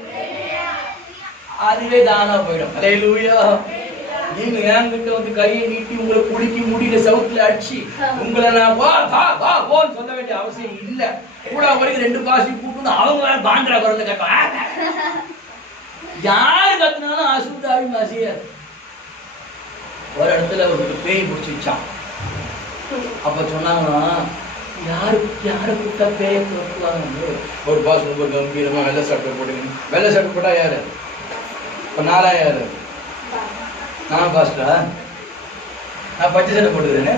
அதுவே தானா போயிடும். அல்லேலூயா. நீங்க என்கிட்ட வந்து கையை நீட்டி உங்களை குளிக்கி முடியல சவுத்துல அடிச்சு உங்களை நான் வா வா வா போன்னு சொல்ல வேண்டிய அவசியம் இல்லை. கூட வரைக்கும் 2 பாசி கூட்டு அவங்க பாண்டா குரல்ல கேட்பாங்க. யாரு கத்துனாலும் அசுத்தாவி மசியாது. ஒரு இடத்துல ஒரு பேய் பிடிச்சிச்சான். அப்ப சொன்னாங்கன்னா, யாரு கூப்பிட்டா பேய கொடுத்துவாங்க. ஒரு பாஸ் ரொம்ப கம்பீரமா வெள்ளை சட்டை போட்டுக்கணும். வெள்ளை சட்டை போட்டா யாரு? இப்ப நானா யாரு? நான் பாஸ்டா? நான் பச்சை சட்டை போட்டுக்கிறேன்னு.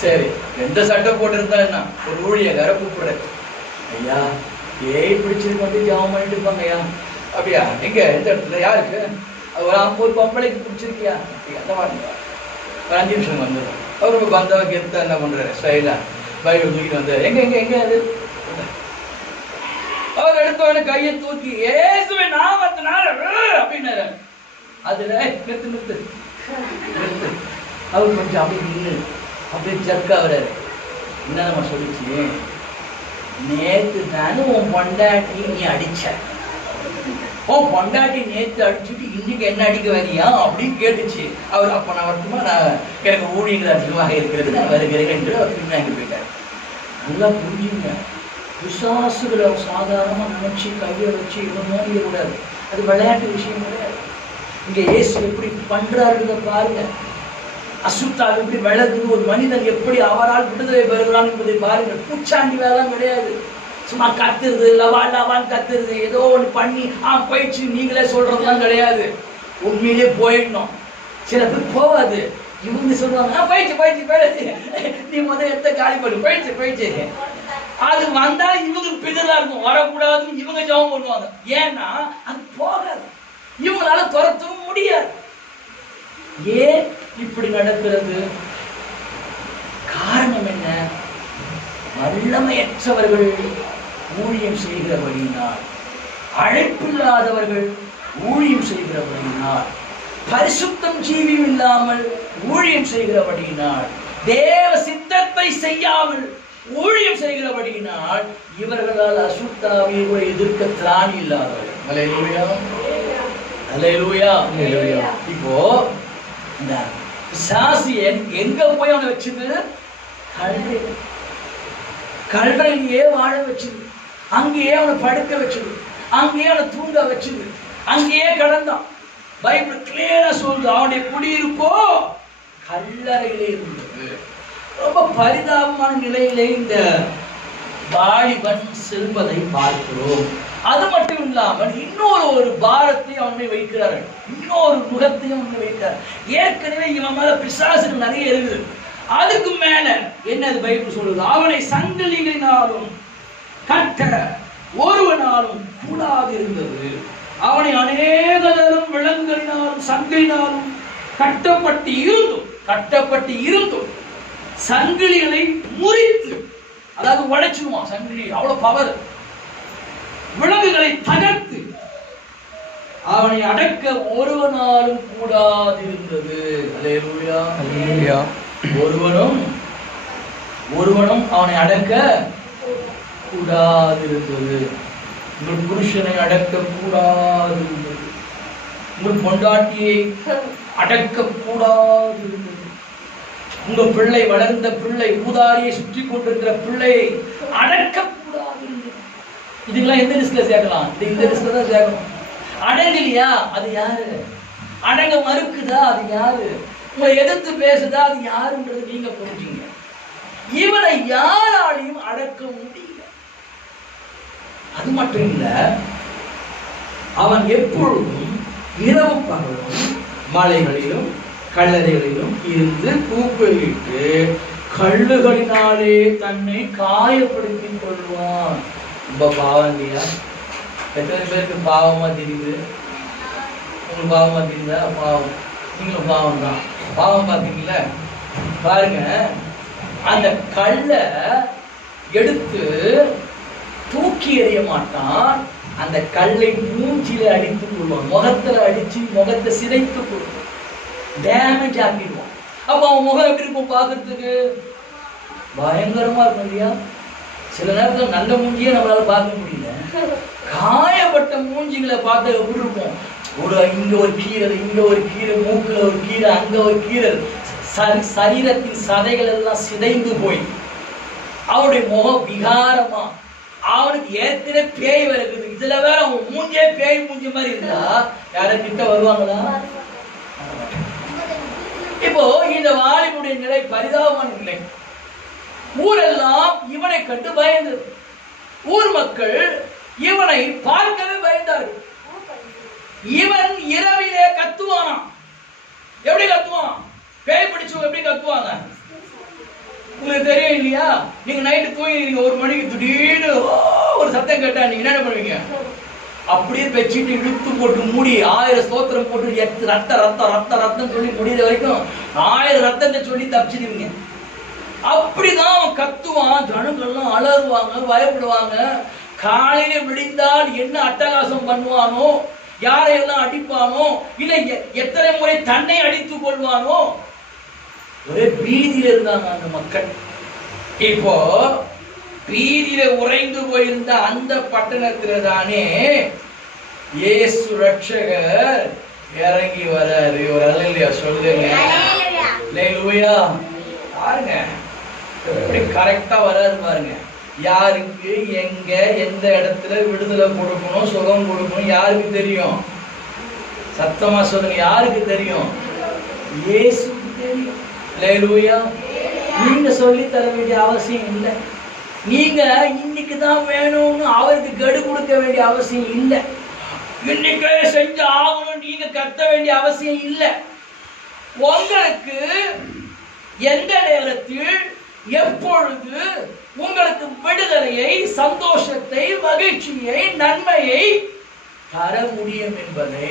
சரி, எந்த சட்டை போட்டிருந்தா என்ன, ஒரு ஊழியக்கார கூப்பிடுற, ஐயா பேய் பிடிச்சிருக்கு வந்து ஜாமம் பண்ணிட்டு இருப்பாங்க ஐயா. அப்படியா? எங்க எந்த இடத்துல யாருக்கு? ஒரு பொம்பளைக்கு பிடிச்சிருக்கியா? அந்த மாதிரி ஒரு 5 நிமிஷம் வந்துடும். அவர் ரொம்ப பந்தாவை கெடுத்தா என்ன பண்றாரு, ஸ்டைலா பைபிள் தூக்கிட்டு வந்தார். எங்க எங்க எங்க அது? அவர் எடுத்தவன கையை தூக்கி ஏசுவே நாமத்தினால அப்படின்னாரு. அதுல நிறுத்து. அவர் கொஞ்சம் அப்படி நின்று அப்படியே ஜர்க்கா வர்றாரு. என்ன நம்ம சொல்லிச்சு, நேத்து தானே உன் பொண்டாட்டி நீ அடிச்ச, உன் பொண்டாட்டி நேத்து அடிச்சுட்டு இன்னைக்கு என்ன அடிக்க வரியா அப்படின்னு கேட்டுச்சு. அவர் அப்ப நான் வரட்டுமா, நான் எனக்கு ஊழியர்கள் அதிகமாக இருக்கிறது, நான் வருகிறேன் என்று அவர் பின்னாடி போயிட்டார். நல்லா புரிஞ்சுங்க, விசுவாசுகளை சாதாரணமா நினைச்சு கையை வச்சு இவன் நோண்டிய கூடாது. அது விளையாட்டு விஷயம் கிடையாது. இங்க இயேசு எப்படி பண்றாருன்றத பாருங்க. அசுத்தால் எப்படி விளக்குது, ஒரு மனிதன் எப்படி அவரால் விடுதலை பெறுகிறான் என்பதை பாருங்க. பூச்சாண்டி வேலை கிடையாது, சும்மா கத்துறது, லவான்னு கத்துறது, ஏதோ ஒன்று பண்ணி போயிடுச்சு நீங்களே சொல்றதுலாம் கிடையாது. உண்மையிலே போயிடணும். சில பேர் போகாது, இவங்க சொல்லுவாங்க போயிடுச்சு நீ முதல்ல எடுத்த காலி பண்ணு, போயிடுச்சு. அது வந்தா இவங்க பின்னலா இருக்கும், வரக்கூடாதுன்னு இவங்க ஜெபம் பண்ணுவாங்க. ஏன்னா அது போகாது, இவங்களால துரத்தவும் முடியாது. ஏன் இப்படி நடக்கிறது? காரணம் என்ன? வல்லமையற்றவர்கள் ஊழியம் செய்கிறபடியினால், அழைப்பில்லாதவர்கள் ஊழியம் செய்கிறபடியினால், பரிசுத்தம் ஜீவியம் இல்லாமல் ஊழியம் செய்கிறபடியினால், தேவ சித்தத்தை செய்யாமல் ஊழியம் செய்கிறபடியினால் இவர்களால் அசுத்தாவியை எதிர்க்க திராணி இல்லாதவர்கள். அல்லேலூயா, அல்லேலூயா, அல்லேலூயா. இப்போ இந்த பிசாசு எங்க போய் அவனை வச்சுது? கல்லறையிலேயே வாழ வச்சது, அங்கேயே அவனை படுக்க வச்சது, அங்கேயே அவனை தூங்க வச்சது, அங்கேயே கடந்தான். பைபிள் கிளியரா சொல்லுது அவனுடைய குடியிருப்போ கல்லறையிலே இருந்தது. ரொம்ப பரிதாபமான நிலையிலே இந்த வாலிபன் செல்வதை பார்க்கிறோம். அது மட்டும் இல்லாமல் இன்னொரு பாரத்தை அவனை வைக்கிறார்கள், இன்னொரு முகத்தையும் அவனை வைக்கிறார். ஏற்கனவே இவன் மேல பிசாசுகள் நிறைய இருக்குது. அதுக்கு மேல என்னது பைபிள் சொல்லுது, அவனை சங்கிலிகளினாலும் கட்ட ஒருவனாலும் கூடாது இருந்தது. அவனை அநேக தரம் விலங்குகளினாலும் சங்கிலினாலும் கட்டப்பட்டு இருந்தும் சங்கிலிகளை முறித்து, அதாவது உடைச்சிடுவான் சங்கிலி, அவ்வளவு பவர். விலங்குகளை தகர்த்து அவனை அடக்க ஒருவனாலும் கூடாது இருந்தது. அல்லேலூயா, அல்லேலூயா. ஒருவனும் அவனை அடக்க கூடாது இருந்தது. உங்கள் புருஷனை அடக்க கூடாது இருந்தது, உங்கள் பொண்டாட்டியை அடக்க கூடாது இருந்தது, உங்க பிள்ளை, வளர்ந்த பிள்ளை, ஊதாரியை சுற்றி கொண்டிருக்கிற பிள்ளையை அடக்க கூடாது இருந்தது. இதுக்கெல்லாம் எந்த லிஸ்ட்ல சேர்க்கலாம்? இந்த லிஸ்ட்ல தான் சேர்க்கணும். அடங்கலையா அது யாரு? அடங்க மறுக்குதா அது யாரு? உங்களை எதிர்த்து பேசுதா அது யாருன்றது நீங்க புரிஞ்சுங்க. இவனை யாராலையும் அடக்க முடியல. அது மட்டும் இல்ல, அவன் எப்பொழுதும் இரவு பகலும் மலைகளிலும் கல்லறைகளிலும் இருந்து கூப்பிட்டு கல்லுகளினாலே தன்னை காயப்படுத்திக் கொள்வான். ரொம்ப பாவம் இல்லையா? எத்தனை பேருக்கு பாவமா தெரியுது? உங்களுக்கு பாவமா தெரியுதா? பாவம், நீங்களும் பாவம் தான். பாவம் பார்த்தீங்களா? பாருங்க, அந்த கல்லை எடுத்து தூக்கி எறிய மாட்டான், அந்த கல்லை மூஞ்சில அடித்து கொள்வான், முகத்துல அடிச்சு முகத்தை சிதைத்து கொள்வான், டேமேஜ் ஆக்கிடுவான். அப்ப அவன் முகம் எப்படி இருக்கும் பார்க்கறதுக்கு? பயங்கரமா இருக்கும் இல்லையா? சில நேரத்துல நல்ல மூஞ்சியே நம்மளால பார்க்க முடியல, காயப்பட்ட மூஞ்சிகளை பார்த்த எப்படி இருக்கும்? இங்க ஒரு கீரல், இங்க ஒரு கீரல், மூக்குல ஒரு கீரல், அங்க ஒரு கீரல், சரீரத்தின் சதைகள் எல்லாம் சிதைந்து போய் அவனுடைய முகம் விகாரமா, அவனுக்கு ஏற்கனவே பேய் வருகிறது, இதுல வேற அவன் மூஞ்சே பேய் மூஞ்சி மாதிரி இருந்தா யாரும் கிட்ட வருவாங்களா? இப்போ இந்த வாலிபுடைய நிலை பரிதாபமான நிலை. ஊரெல்லாம் இவனை கண்டு பயந்தது. ஊர் மக்கள் இவனை பார்க்கவே பயந்தார்கள். இவன் இரவிலே கத்துவானாம். எப்படி கத்துவான்? பேய் பிடிச்சவங்க எப்படி கத்துவாங்க உங்களுக்கு தெரியும் இல்லையா? நீங்க நைட்டு தூங்கி 1 மணிக்கு திடீர்னு ஒரு சத்தம் கேட்டா நீங்க என்ன பண்ணுவீங்க? அப்படியே பெட்ஷீட் இழுத்து போட்டு மூடி 1000 ஸ்தோத்திரம் போட்டு ரத்தம் சொல்லி முடிகிற வரைக்கும் 1000 ரத்தத்தை சொல்லி தப்பிச்சிடுவீங்க. அப்படிதான் அவன் கத்துவான். ஜனங்கள்லாம் அலறுவாங்க, பயப்படுவாங்க. காலையில விடிந்தால் என்ன அட்டகாசம் பண்ணுவானோ, யாரையெல்லாம் அடிப்பானோ, இல்ல எத்தனை முறை தன்னை அடித்துக் கொள்வானோ, ஒரே பீதியில இருந்தாங்க அந்த மக்கள். இப்போ பீதியில உறைந்து போயிருந்த அந்த பட்டணத்துல தானே இயேசு ரட்சகர் இறங்கி வராரு. ஒரு அல்லேலூயா சொல்லுங்க. அல்லேலூயா. பாருங்க எப்படி கரெக்டா வராரு பாருங்க. யாருக்கு எங்க எந்த இடத்துல விடுதலை கொடுக்கணும், சுகம் கொடுக்கணும் யாருக்கு தெரியும்? சத்தமா சொல்லுங்க, யாருக்கு தெரியும்? இயேசுக்கு தெரியும். அல்லேலூயா. நீங்க சொல்லி தர வேண்டிய அவசியம் இல்லை. நீங்க இன்னைக்கு தான் வேணும்னு அவருக்கு கடு கொடுக்க வேண்டிய அவசியம் இல்லை. இன்னைக்கே செஞ்சு ஆகணும் நீங்க கத்த வேண்டிய அவசியம் இல்லை. உங்களுக்கு எந்த நேரத்தில் எப்பொழுது உங்களுக்கு விடுதலையை, சந்தோஷத்தை, மகிழ்ச்சியை, நன்மையை தர முடியும் என்பதை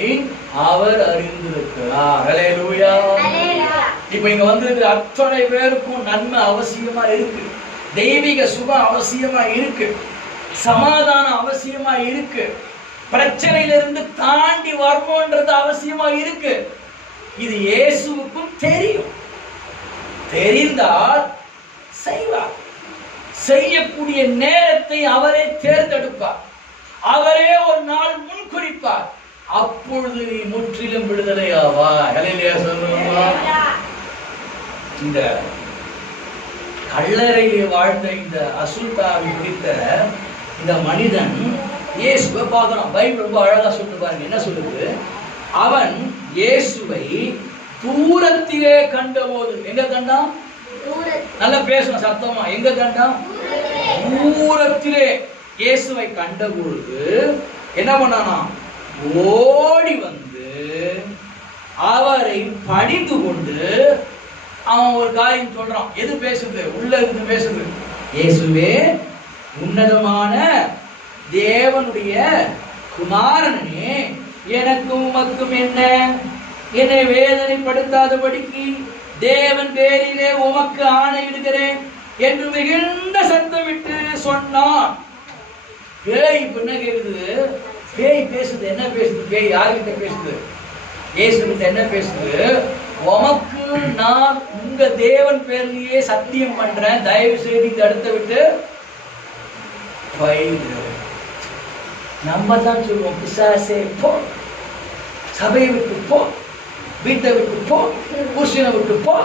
அவர் அறிந்திருக்கிறார். அல்லேலூயா. இப்ப இங்க வந்திருக்கிற அத்தனை பேருக்கும் நன்மை அவசியமா இருக்கு, தெய்வீக சுகம் அவசியமா இருக்கு, சமாதானம் அவசியமா இருக்கு, பிரச்சனையிலிருந்து தாண்டி வரணும்ன்றது அவசியமா இருக்கு. இது இயேசுவுக்கும் தெரியும். தெரிந்தால் செய்வார். செய்யக்கூடிய நேரத்தை அவரே தேர்ந்தெடுப்பார். அவரே ஒரு நாள் முன்குறிப்பார். அப்பொழுது நீ முற்றிலும் விடுதலை ஆவா. அல்லேலூயா சொல்லுங்க. இந்த கல்லறையிலே வாழ்ந்த இந்த அசுத்தாவி பிடித்த இந்த மனிதன் இயேசுவை பார்க்கறான். பைபிள் ரொம்ப அழகா சொல்லுது பாருங்க. என்ன சொல்லுது? அவன் இயேசுவை தூரத்திலே கண்டபோது, எங்க கண்டான்? நல்லா பேசணும் சத்தமா. எங்க கண்டான்? தூரத்திலே இயேசுவை கண்ட பொழுது என்ன பண்ணானா? ஓடி வந்து அவரை பணிந்து கொண்டு அவன் ஒரு காரியம் சொல்றான். எது பேசுது? உள்ள இருந்து பேசுது. இயேசுவே, உன்னதமான தேவனுடைய குமாரனே, எனக்கும் உமக்கும் என்ன? என்னை வேதனைப்படுத்தாதபடிக்கு தேவன் பேரிலே உமக்கு ஆணையிடுகிறேன் என்று மிகுந்த சத்தமிட்டு சொன்னான். பேய் இப்ப என்ன கேக்குது? பேய் பேசுது. என்ன பேசுது? பேய் யார்கிட்ட பேசுது? இயேசு கிட்ட என்ன பேசுது? உமக்கு நான் உங்க தேவன் பேர்லயே சத்தியம் பண்றேன், தயவு செய்து இந்த இடத்த விட்டு போயிடு. நம்ம தான் சொல்லுவோம், பிசாசே போ, சபையை விட்டு போ, வீட்டை விட்டு போ, புருஷனை விட்டு போ,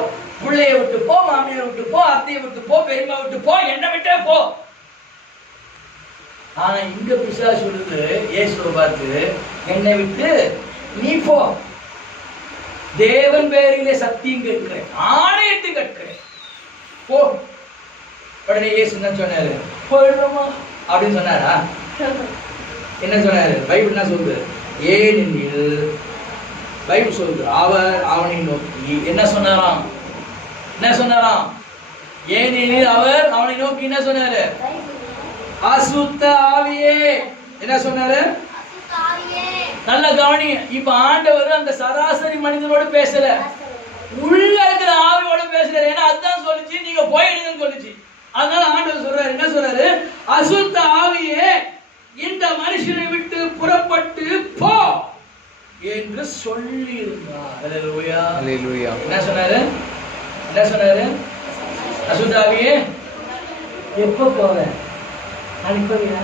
பிள்ளைய விட்டு போ, மாமியாரை விட்டு போ, அத்தையை விட்டு போ, பெரியம்மா விட்டு போ, என்ன விட்டே போ. ஆனா இங்க பிசாசு சொல்லுது இயேசுவை பார்த்து, என்னை விட்டு நீ போ, தேவன் பேரிலே சத்தியம் கேட்கிறேன், ஆணையிட்டு கேட்கிறேன், போ. உடனே இயேசு என்ன சொன்னாரு? போயிடுமா அப்படின்னு சொன்னாரா? என்ன சொன்னாரு? பைபிள் என்ன சொல்லுது? ஏனெனில் பைபிள் சொல்லுது, அவர் அவனை நோக்கி என்ன சொன்னாராம்? என்ன சொன்னாராம்? ஏனெனில் அவர் அவனை நோக்கி என்ன சொன்னாரு? அசுத்த ஆவியே. என்ன சொன்னாரு? நல்ல கவனி. இப்ப ஆண்டவர் அந்த சராசரி மனிதனோட பேசல, உள்ள இருக்கிற ஆவியோட பேசுறாரு. ஏன்னா அதுதான் சொல்லிச்சு, நீங்க போயிடுங்கன்னு சொல்லிச்சு. அதனால ஆண்டவர் சொல்றாரு, என்ன சொல்றாரு? அசுத்த ஆவியே, இந்த மனுஷனை விட்டு புறப்பட்டு போ என்று சொல்லி இருந்தார். அல்லேலூயா, அல்லேலூயா. என்ன சொன்னாரு? என்ன சொன்னாரு? அசுத்த ஆவியே எப்ப போற? அனுப்பவியா?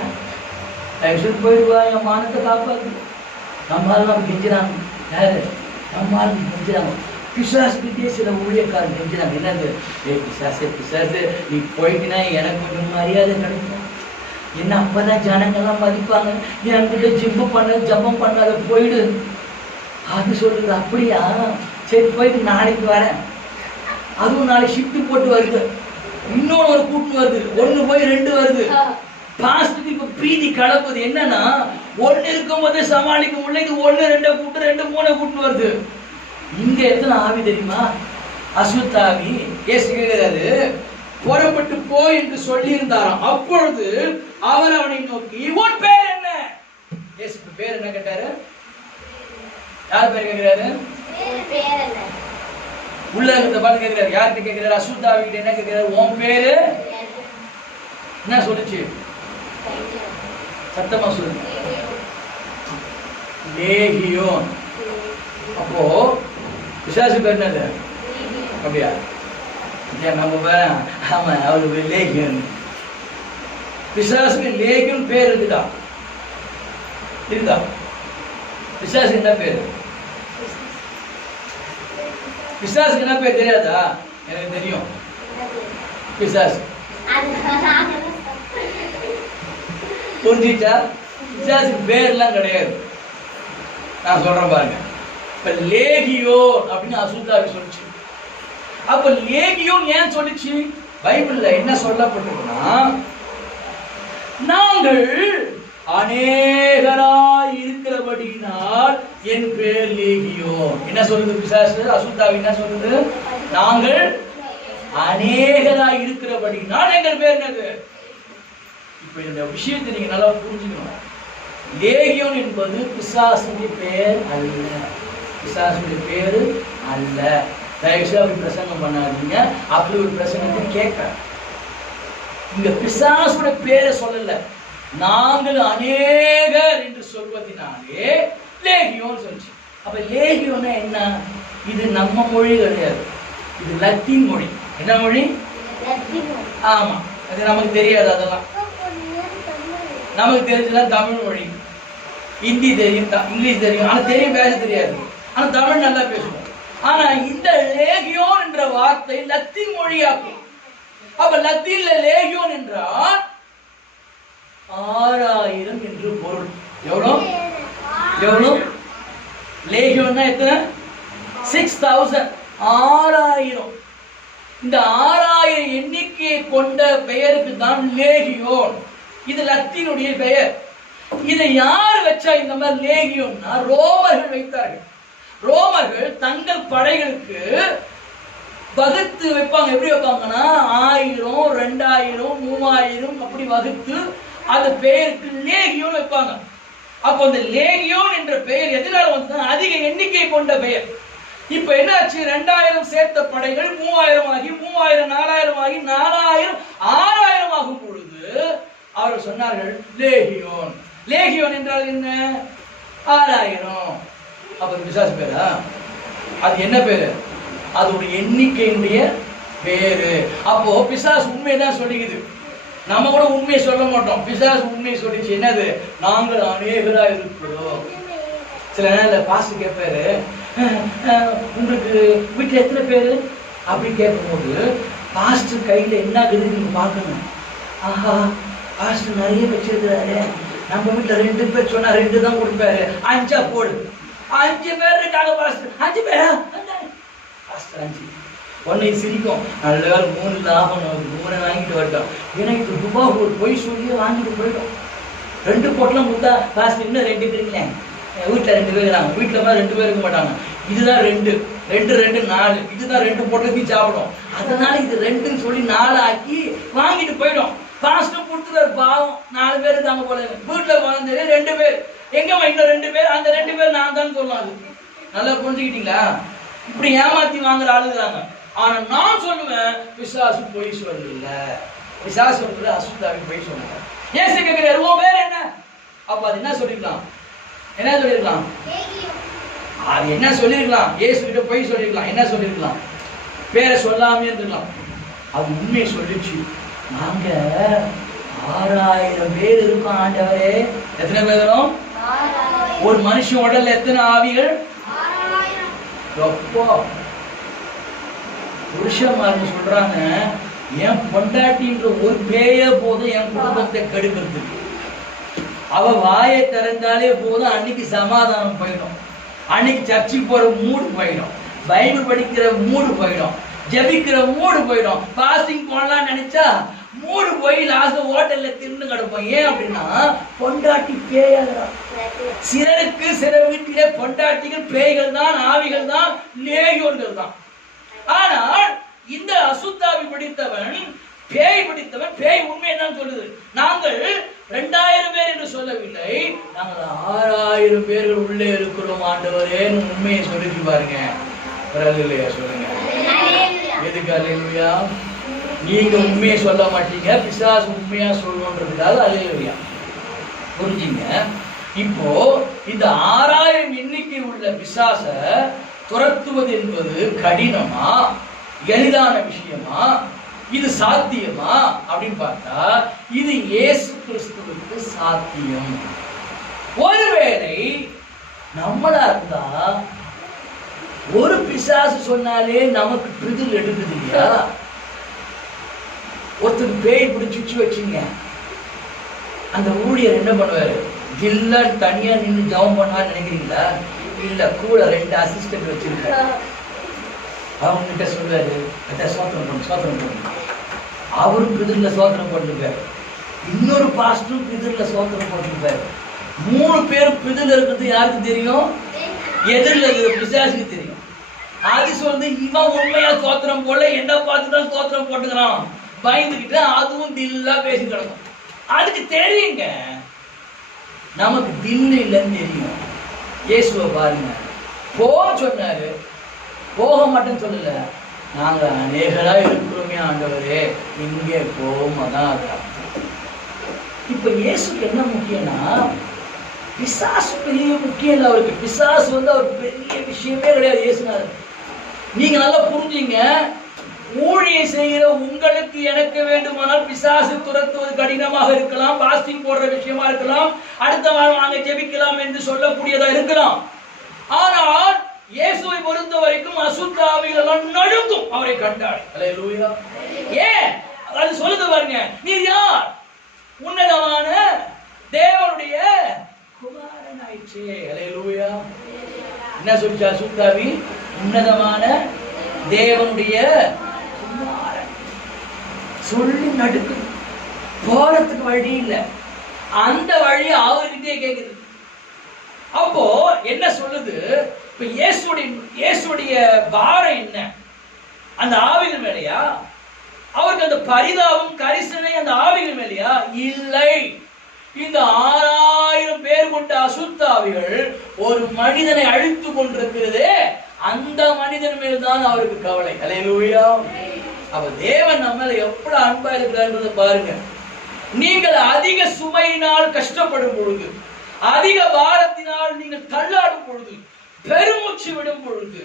போயிடுவா, என் மானத்தை காப்பாது. நம்மளால கெஞ்சினாங்க. யாரு? நம்மளால கெஞ்சினாங்க. பிசாசுக்கிட்டே சில ஊழியக்காரர் கெஞ்சினாங்க. என்னது? பிசாசு பிசாசு, நீ போயிட்டுனா எனக்கு கொஞ்சம் மரியாதை கிடைக்கும், என்ன அப்பதான் ஜனங்கள்லாம் மதிப்பாங்க, என்கிட்ட ஜிம்பு பண்ண ஜபம் பண்ணாத, போயிடு. அது சொல்லுது. அப்படியா? சரி போயிட்டு நாளைக்கு வரேன். அதுவும் நாளைக்கு ஷிஃப்ட் போட்டு வருது, இன்னொன்று ஒரு கூட்டு வருது, ஒன்று போய் 2 வருது. பாஸ்டுக்கு இப்ப பிரீதி கலப்புது. என்னன்னா, 1 இருக்கும் போது சமாளிக்க முடியல, இது 1 2 கூட்டு 2 3 கூட்டு வருது. இங்க எத்தனை ஆவி தெரியுமா? அசுத்தாவி. இயேசு கேட்கிறாரு, புறப்பட்டு போ என்று சொல்லி இருந்தாராம். அப்பொழுது அவர் அவனை நோக்கி, உன் பேர் என்ன? இயேசு பேர் என்ன கேட்டாரு? யார் பேர் கேட்கிறாரு? உள்ள இருந்த பாட்டு கேட்கிறாரு. யார்கிட்ட கேட்கிறாரு? அசுத்தாவி கிட்ட என்ன கேட்கிறாரு? உன் பேரு என்ன சொல்லுச்சு? சத்தமா சொல்லு. லேகியோன். அப்போ பிசாசு பேர் என்னது? அப்படியா? நம்ம ஆமா, அவருக்கு லேகியோன். பிசாசுக்கு லேகியோன் பேர் இருக்குதா? இருக்குதா? பிசாசு என்ன பேரு? பிசாசுக்கு என்ன பேர் தெரியாதா? எனக்கு தெரியும். பிசாசு புரிஞ்சிச்சா? பிசாசுக்கு பேர்லாம் கிடையாது. நான் சொல்றேன் பாருங்க. இப்ப லேகியோன் அப்படின்னு அசுத்தாவி சொல்லிச்சு. அப்ப லேகியோன் ஏன் சொல்லிச்சு? பைபிள்ல என்ன சொல்லப்பட்டிருக்குன்னா, நாங்கள் அநேகராய் இருக்கிறபடியினால் என் பேர் லேகியோன். என்ன சொல்லுது பிசாசு? அசுத்தாவி என்ன சொல்லுது? நாங்கள் அநேகராய் இருக்கிறபடியினால் எங்கள் பேர் என்னது? இப்ப இந்த விஷயத்தை நீங்க நல்லா புரிஞ்சுக்கணும். லேகியோன் என்பது பிசாசுடைய பெயர் அல்ல. பிசாசுடைய பேரு அல்ல. தயவுசெய்து அப்படி பிரசங்கம் பண்ணாதீங்க. அப்படி ஒரு பிரசங்கத்தை கேட்க. இங்க பிசாசுடைய பேரை சொல்லல, நாங்கள் அநேகர் என்று சொல்வதனாலே லேகியோன் சொல்லிச்சு. அப்ப லேகியோன்னா என்ன? இது நம்ம மொழி கிடையாது, இது லத்தீன் மொழி. என்ன மொழி? ஆமா, அது நமக்கு தெரியாது. அதெல்லாம் நமக்கு தெரிஞ்சதான் தமிழ் மொழி. ஹிந்தி தெரியும், இங்கிலீஷ் தெரியும், ஆனா தெரியும் பேச தெரியாது. ஆனா தமிழ் நல்லா பேசுவோம். ஆனா இந்த லேகியோன் என்ற வார்த்தை லத்தீன் மொழியாகும். அப்ப லத்தீன்ல லேகியோன் என்றால் 6000 என்று பொருள். எவ்வளவு லேகியோன்னா எத்தனை? 6000. 6000. இந்த 6000 எண்ணிக்கையை கொண்ட பெயருக்கு தான் லேகியோன். இது லத்தீனுடைய பெயர். இதை யார் வச்சா இந்த மாதிரி லேகியோன்னா ரோமர்கள் வைத்தார்கள். ரோமர்கள் தங்கள் படைகளுக்கு வகுத்து வைப்பாங்க. எப்படி வைப்பாங்கன்னா 1000, 2000, 3000 அப்படி வகுத்து அந்த பெயருக்கு லேகியோன் வைப்பாங்க. அப்போ அந்த லேகியோன் என்ற பெயர் எதனால வந்து அதிக எண்ணிக்கை கொண்ட பெயர். இப்ப என்ன ஆச்சு? 2000 சேர்த்த படைகள் 3000 ஆகி 3000 4000 ஆகி 4000 6000 ஆகும் பொழுது அவர்கள் சொன்னார்கள் லேகியோன். லேகியோன் என்றால் என்ன? 6000. அப்ப பிசாசு பேரா? அது என்ன பேரு? அதோட எண்ணிக்கையினுடைய பேரு. அப்போ பிசாசு உண்மையதான் சொல்லிக்குது. நம்ம கூட உண்மையை சொல்ல மாட்டோம். பிசாசு உண்மையை சொல்லிச்சு. என்னது? நாங்கள் அநேகரா இருக்கிறோம். சில நேரம் பாஸ்டர் கேட்பாரு, உங்களுக்கு வீட்டுல எத்தனை பேரு அப்படின்னு கேட்கும்போது பாஸ்டர் கையில என்ன இருக்குது நீங்க பார்க்கணும். ஆஹா, பாஸ்டர் நிறைய வச்சிருக்கிறாரு. நம்ம வீட்டுல 2 பேர் சொன்னா 2 தான் கொடுப்பாரு. 5 போடு. 5 பேர் இருக்காங்க பாஸ்டர். 5 பேரா? பாஸ்டர் 5. உன்னை சிரிக்கும். நல்ல 3 லாபம், 3 வாங்கிட்டு வரட்டும். ஏன்னா இது ரூபாய் ஒரு பொய் சொல்லியே வாங்கிட்டு போயிடும். 2 போட்டெல்லாம் கொடுத்தா பாஸ்டர் இன்னும் 2 இருக்குங்களே. வீட்டுல 2 பேர் இருக்காங்க. வீட்டுல மாதிரி 2 பேர் இருக்க மாட்டாங்க. இதுதான் 2 2 2 4. இதுதான் 2 போட்டு சாப்பிடும். அதனால இது 2ன்னு சொல்லி 4 ஆக்கி வாங்கிட்டு போயிடும். பாஸ்டர் கொடுத்துறாரு பாவம். 4 பேர் இருக்காங்க போல. வீட்டுல வந்து 2 பேர். எங்கம்மா இன்னும் 2 பேர்? அந்த 2 பேர் நான் தான் சொல்லலாம். நல்லா புரிஞ்சுக்கிட்டீங்களா? இப்படி ஏமாத்தி வாங்குற ஆளுங்கிறாங்க. ஆனா நான் சொல்லுவேன், பிசாசு பொய் சொல்லல. பிசாசு சொல்றது அசுத்தாவி பொய் சொல்லுங்க. ஏன் கேட்கிறாரு உன் பேர் என்ன? அப்ப அது என்ன சொல்லிருக்கலாம்? என்ன சொல்லிருக்கலாம்? அது என்ன சொல்லிருக்கலாம்? இயேசு கிட்ட பொய் சொல்லிருக்கலாம். என்ன சொல்லிருக்கலாம்? பேரை சொல்லாமே இருந்திருக்கலாம். அது உண்மையை சொல்லிச்சு. நாங்க 6000 பேர் இருக்கோம் ஆண்டவரே. எத்தனை பேர் வரும்? ஒரு மனுஷன் உடல்ல எத்தனை ஆவிகள்? 6000. புருஷன்மார்னு சொல்றாங்க, என் பொண்டாட்டின்ற ஒரு பேய போதும் என் குடும்பத்தை கெடுக்கிறதுக்கு. அவ வாயை திறந்தாலே போதும், அன்னைக்கு சமாதானம் போயிடும். அன்னைக்கு சர்ச்சுக்கு போற மூடு போயிடும். பைபிள் படிக்கிற மூடு போயிடும். ஜெபிக்கிற மூடு போயிடும். பாஸ்டிங் போடலாம் நினைச்சா மூடு போய் லாஸ்ட் ஹோட்டல்ல தின்னு கிடப்போம். ஏன் அப்படின்னா பொண்டாட்டி பேயாகிறான். சிலருக்கு சில வீட்டிலே பொண்டாட்டிகள் பேய்கள் தான், ஆவிகள் தான், லேகியோன்கள் தான். ஆனால் இந்த அசுத்தாவி பிடித்தவன், பேய் பிடித்தவன், பேய் உண்மை என்னன்னு சொல்லுது. நாங்கள் 2000 பேர் என்று சொல்லவில்லை, நாங்கள் 6000 பேர்கள் உள்ளே இருக்கிறோம் ஆண்டவரே உண்மையை சொல்லிட்டு பாருங்க. அல்லேலூயா சொல்லுங்க. எதுக்கு அல்லேலூயா? நீங்க உண்மையை சொல்ல மாட்டீங்க, பிசாசு உண்மையா சொல்லணுன்றதுக்காக அல்லேலூயா. புரிஞ்சுங்க. இப்போ இந்த 6000 எண்ணிக்கை உள்ள பிசாச துரத்துவது என்பது கடினமா, எளிதான விஷயமா, இது சாத்தியமா அப்படின்னு பார்த்தா இது இயேசு கிறிஸ்துவுக்கு சாத்தியம். ஒருவேளை நம்மளா இருந்தா ஒரு பிசாசு சொன்னாலே நமக்கு பிரிதில் எடுக்குது இல்லையா? ஒருத்தர் பேய் பிடிச்சு வச்சுங்க, அந்த ஊழியர் என்ன பண்ணுவாரு? இல்ல தனியா நின்று ஜெபம் பண்ணுவான்னு நினைக்கிறீங்களா? இல்ல, கூட 2 அசிஸ்டன்ட் வச்சிருக்காரு. அவங்க கிட்ட சொல்லுவாரு, சோத்திரம் பண்ணு சோத்திரம் பண்ணு. அவரும் பிதிர்ல சோத்திரம் பண்ணிருக்காரு. இன்னொரு பாஸ்டரும் பிதிர்ல சோத்திரம் பண்ணிருக்காரு. 3 பேரும் பிதிர்ல இருக்கிறது யாருக்கு தெரியும்? எதிரில் இருக்கிற பிசாசுக்கு தெரியும். அது சொல்லுது, இவன் உண்மையா சோத்திரம் போல, என்ன பார்த்துதான் சோத்திரம் போட்டுக்கிறான் பயந்துகிட்டு அதுவும் தில்லா பேசி கிடக்கும். அதுக்கு தெரியுங்க, நமக்கு தில்லு இல்லைன்னு தெரியும். இயேசுவை பாருங்க, போக சொன்னாரு, போக மாட்டேன்னு சொல்லல. நாங்க அநேகரா இருக்கிறோமே ஆண்டவரே, இங்கே போமாதான். இப்ப இயேசுக்கு என்ன முக்கியம்னா, பிசாசு பெரிய முக்கியம் இல்லை அவருக்கு. பிசாசு வந்து அவர் பெரிய விஷயமே கிடையாது இயேசுனாரு. நீங்க நல்லா புரிஞ்சுங்க. ஊழியம் செய்கிற உங்களுக்கு எனக்கு வேண்டுமானால் பிசாசு துரத்துவது கடினமாக இருக்கலாம், பாஸ்டிங் போடுற விஷயமா இருக்கலாம், அடுத்த வாரம் வாங்க ஜெபிக்கலாம் என்று சொல்லக்கூடியதா இருக்கலாம். ஆனால் இயேசுவை பொறுத்த வரைக்கும் அசுத்த ஆவிகள் எல்லாம் நடுங்கும் அவரை கண்டால். அல்லேலூயா. ஏன்? அது சொல்லுது பாருங்க, நீர் யார்? உன்னதமான தேவனுடைய குமாரன் ஆயிடுச்சு. அல்லேலூயா. என்ன சொல்லிச்சா அசுத்தாவி? உன்னதமான தேவனுடைய குமாரன். சொல்லி நடுக்கு, போறதுக்கு வழி இல்லை, அந்த வழி அவர்கிட்டே கேக்குது. அப்போ என்ன சொல்லுது? இப்ப இயேசுடைய பாரம் என்ன? அந்த ஆவிகள் மேலையா? அவருக்கு அந்த பரிதாபம் கரிசனை அந்த ஆவிகள் மேலையா? இல்லை. இந்த 6000 பேர் கொண்ட அசுத்தாவிகள் ஒரு மனிதனை அழித்து கொண்டிருக்கிறது, அந்த மனிதன் மேல் தான் அவருக்கு கவலை. அல்லேலூயா. அப்ப தேவன் நம்ம மேல எவ்வளவு அன்பா இருக்கிறார்ன்றத பாருங்க. நீங்கள் அதிக சுமையினால் கஷ்டப்படும் பொழுது, அதிக பாரத்தினால் நீங்கள் தள்ளாடும் பொழுது, பெருமூச்சு விடும் பொழுது,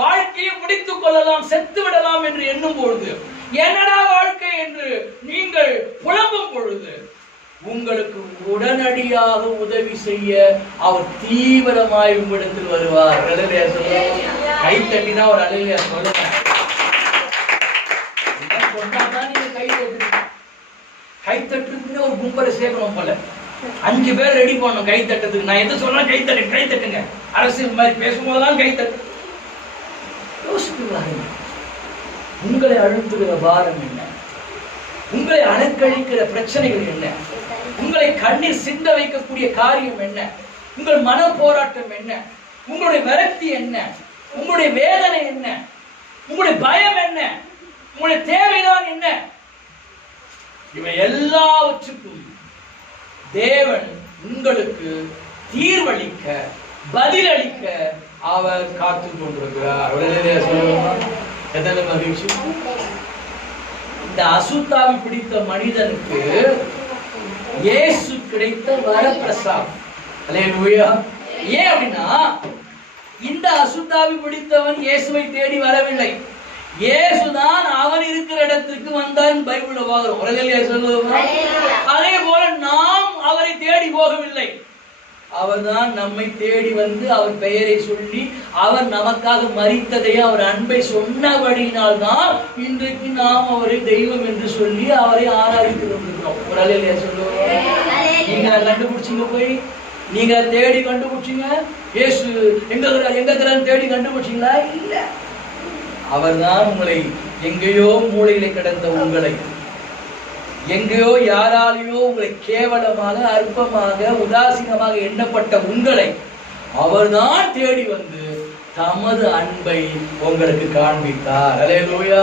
வாழ்க்கையை முடித்துக் கொள்ளலாம், செத்து விடலாம் என்று எண்ணும் பொழுது, என்னடா வாழ்க்கை என்று நீங்கள் புலம்பும் பொழுது, உங்களுக்கு உடனடியாக உதவி செய்ய அவர் தீவிரமாய் உங்களிடத்தில் வருவார். அல்லேலூயா சொல்லுங்க. கை தட்டினா ஒரு அல்லேலூயா சொல்லுங்க. சொன்னாதான் நீங்க கை தட்டுங்க. கை தட்டுறதுக்கு ஒரு கும்பலை சேர்க்கணும் போல. 5 பேர் ரெடி பண்ணணும் கை தட்டுறதுக்கு. நான் எது சொன்னா கை தட்டுங்க. அரசியல் மாதிரி பேசும்போதெல்லாம் கை தட்டு. யோசித்து பாருங்க, உங்களை அழுத்துகிற பாரம் என்ன? உங்களை அலக்கழிக்கிற பிரச்சனைகள் என்ன? உங்களை கண்ணீர் சிந்த வைக்கக்கூடிய காரியம் என்ன? உங்கள் மன போராட்டம் என்ன? உங்களுடைய விரக்தி என்ன? உங்களுடைய வேதனை என்ன? உங்களுடைய பயம் என்ன? உங்களுடைய தேவைதான் என்ன? இவை எல்லாவற்றுக்கும் தேவன் உங்களுக்கு தீர்வளிக்க, பதிலளிக்க அவர் காத்து கொண்டிருக்கிறார். எத்தனை மகிழ்ச்சி! இந்த அசுத்தாவி பிடித்த மனிதனுக்கு இயேசு கிடைத்த வரப்பிரசாதம். அல்லேலூயா. ஏன் அப்படின்னா, இந்த அசுத்தாவி பிடித்தவன் இயேசுவை தேடி வரவில்லை, இயேசுதான் அவன் இருக்கிற இடத்துக்கு வந்தான் பைபிள்ல பார்க்கிறோம். அல்லேலூயா சொல்லுவோம். அதே போல நாம் அவரை தேடி போகவில்லை, அவர்தான் நம்மை தேடி வந்து அவர் பெயரை சொல்லி அவர் நமக்காக மரித்ததை, அவர் அன்பை சொன்னபடியினால் தான் இன்றைக்கு நாம் அவரை தெய்வம் என்று சொல்லி அவரை ஆராதித்து கொண்டிருக்கிறோம். ஒரு அல்லேலூயா சொல்லுவோம். நீங்க கண்டுபிடிச்சீங்க, போய் நீங்க தேடி கண்டுபிடிச்சீங்க இயேசு எங்க தேடி கண்டுபிடிச்சீங்களா? இல்ல, அவர்தான் உங்களை எங்கேயோ மூலையில கிடந்த உங்களை, எங்கேயோ யாராலேயோ உங்களை கேவலமாக, அற்பமாக, உதாசீனமாக எண்ணப்பட்ட உங்களை அவர்தான் தேடி வந்து தமது அன்பை உங்களுக்கு காண்பித்தார். அல்லேலூயா.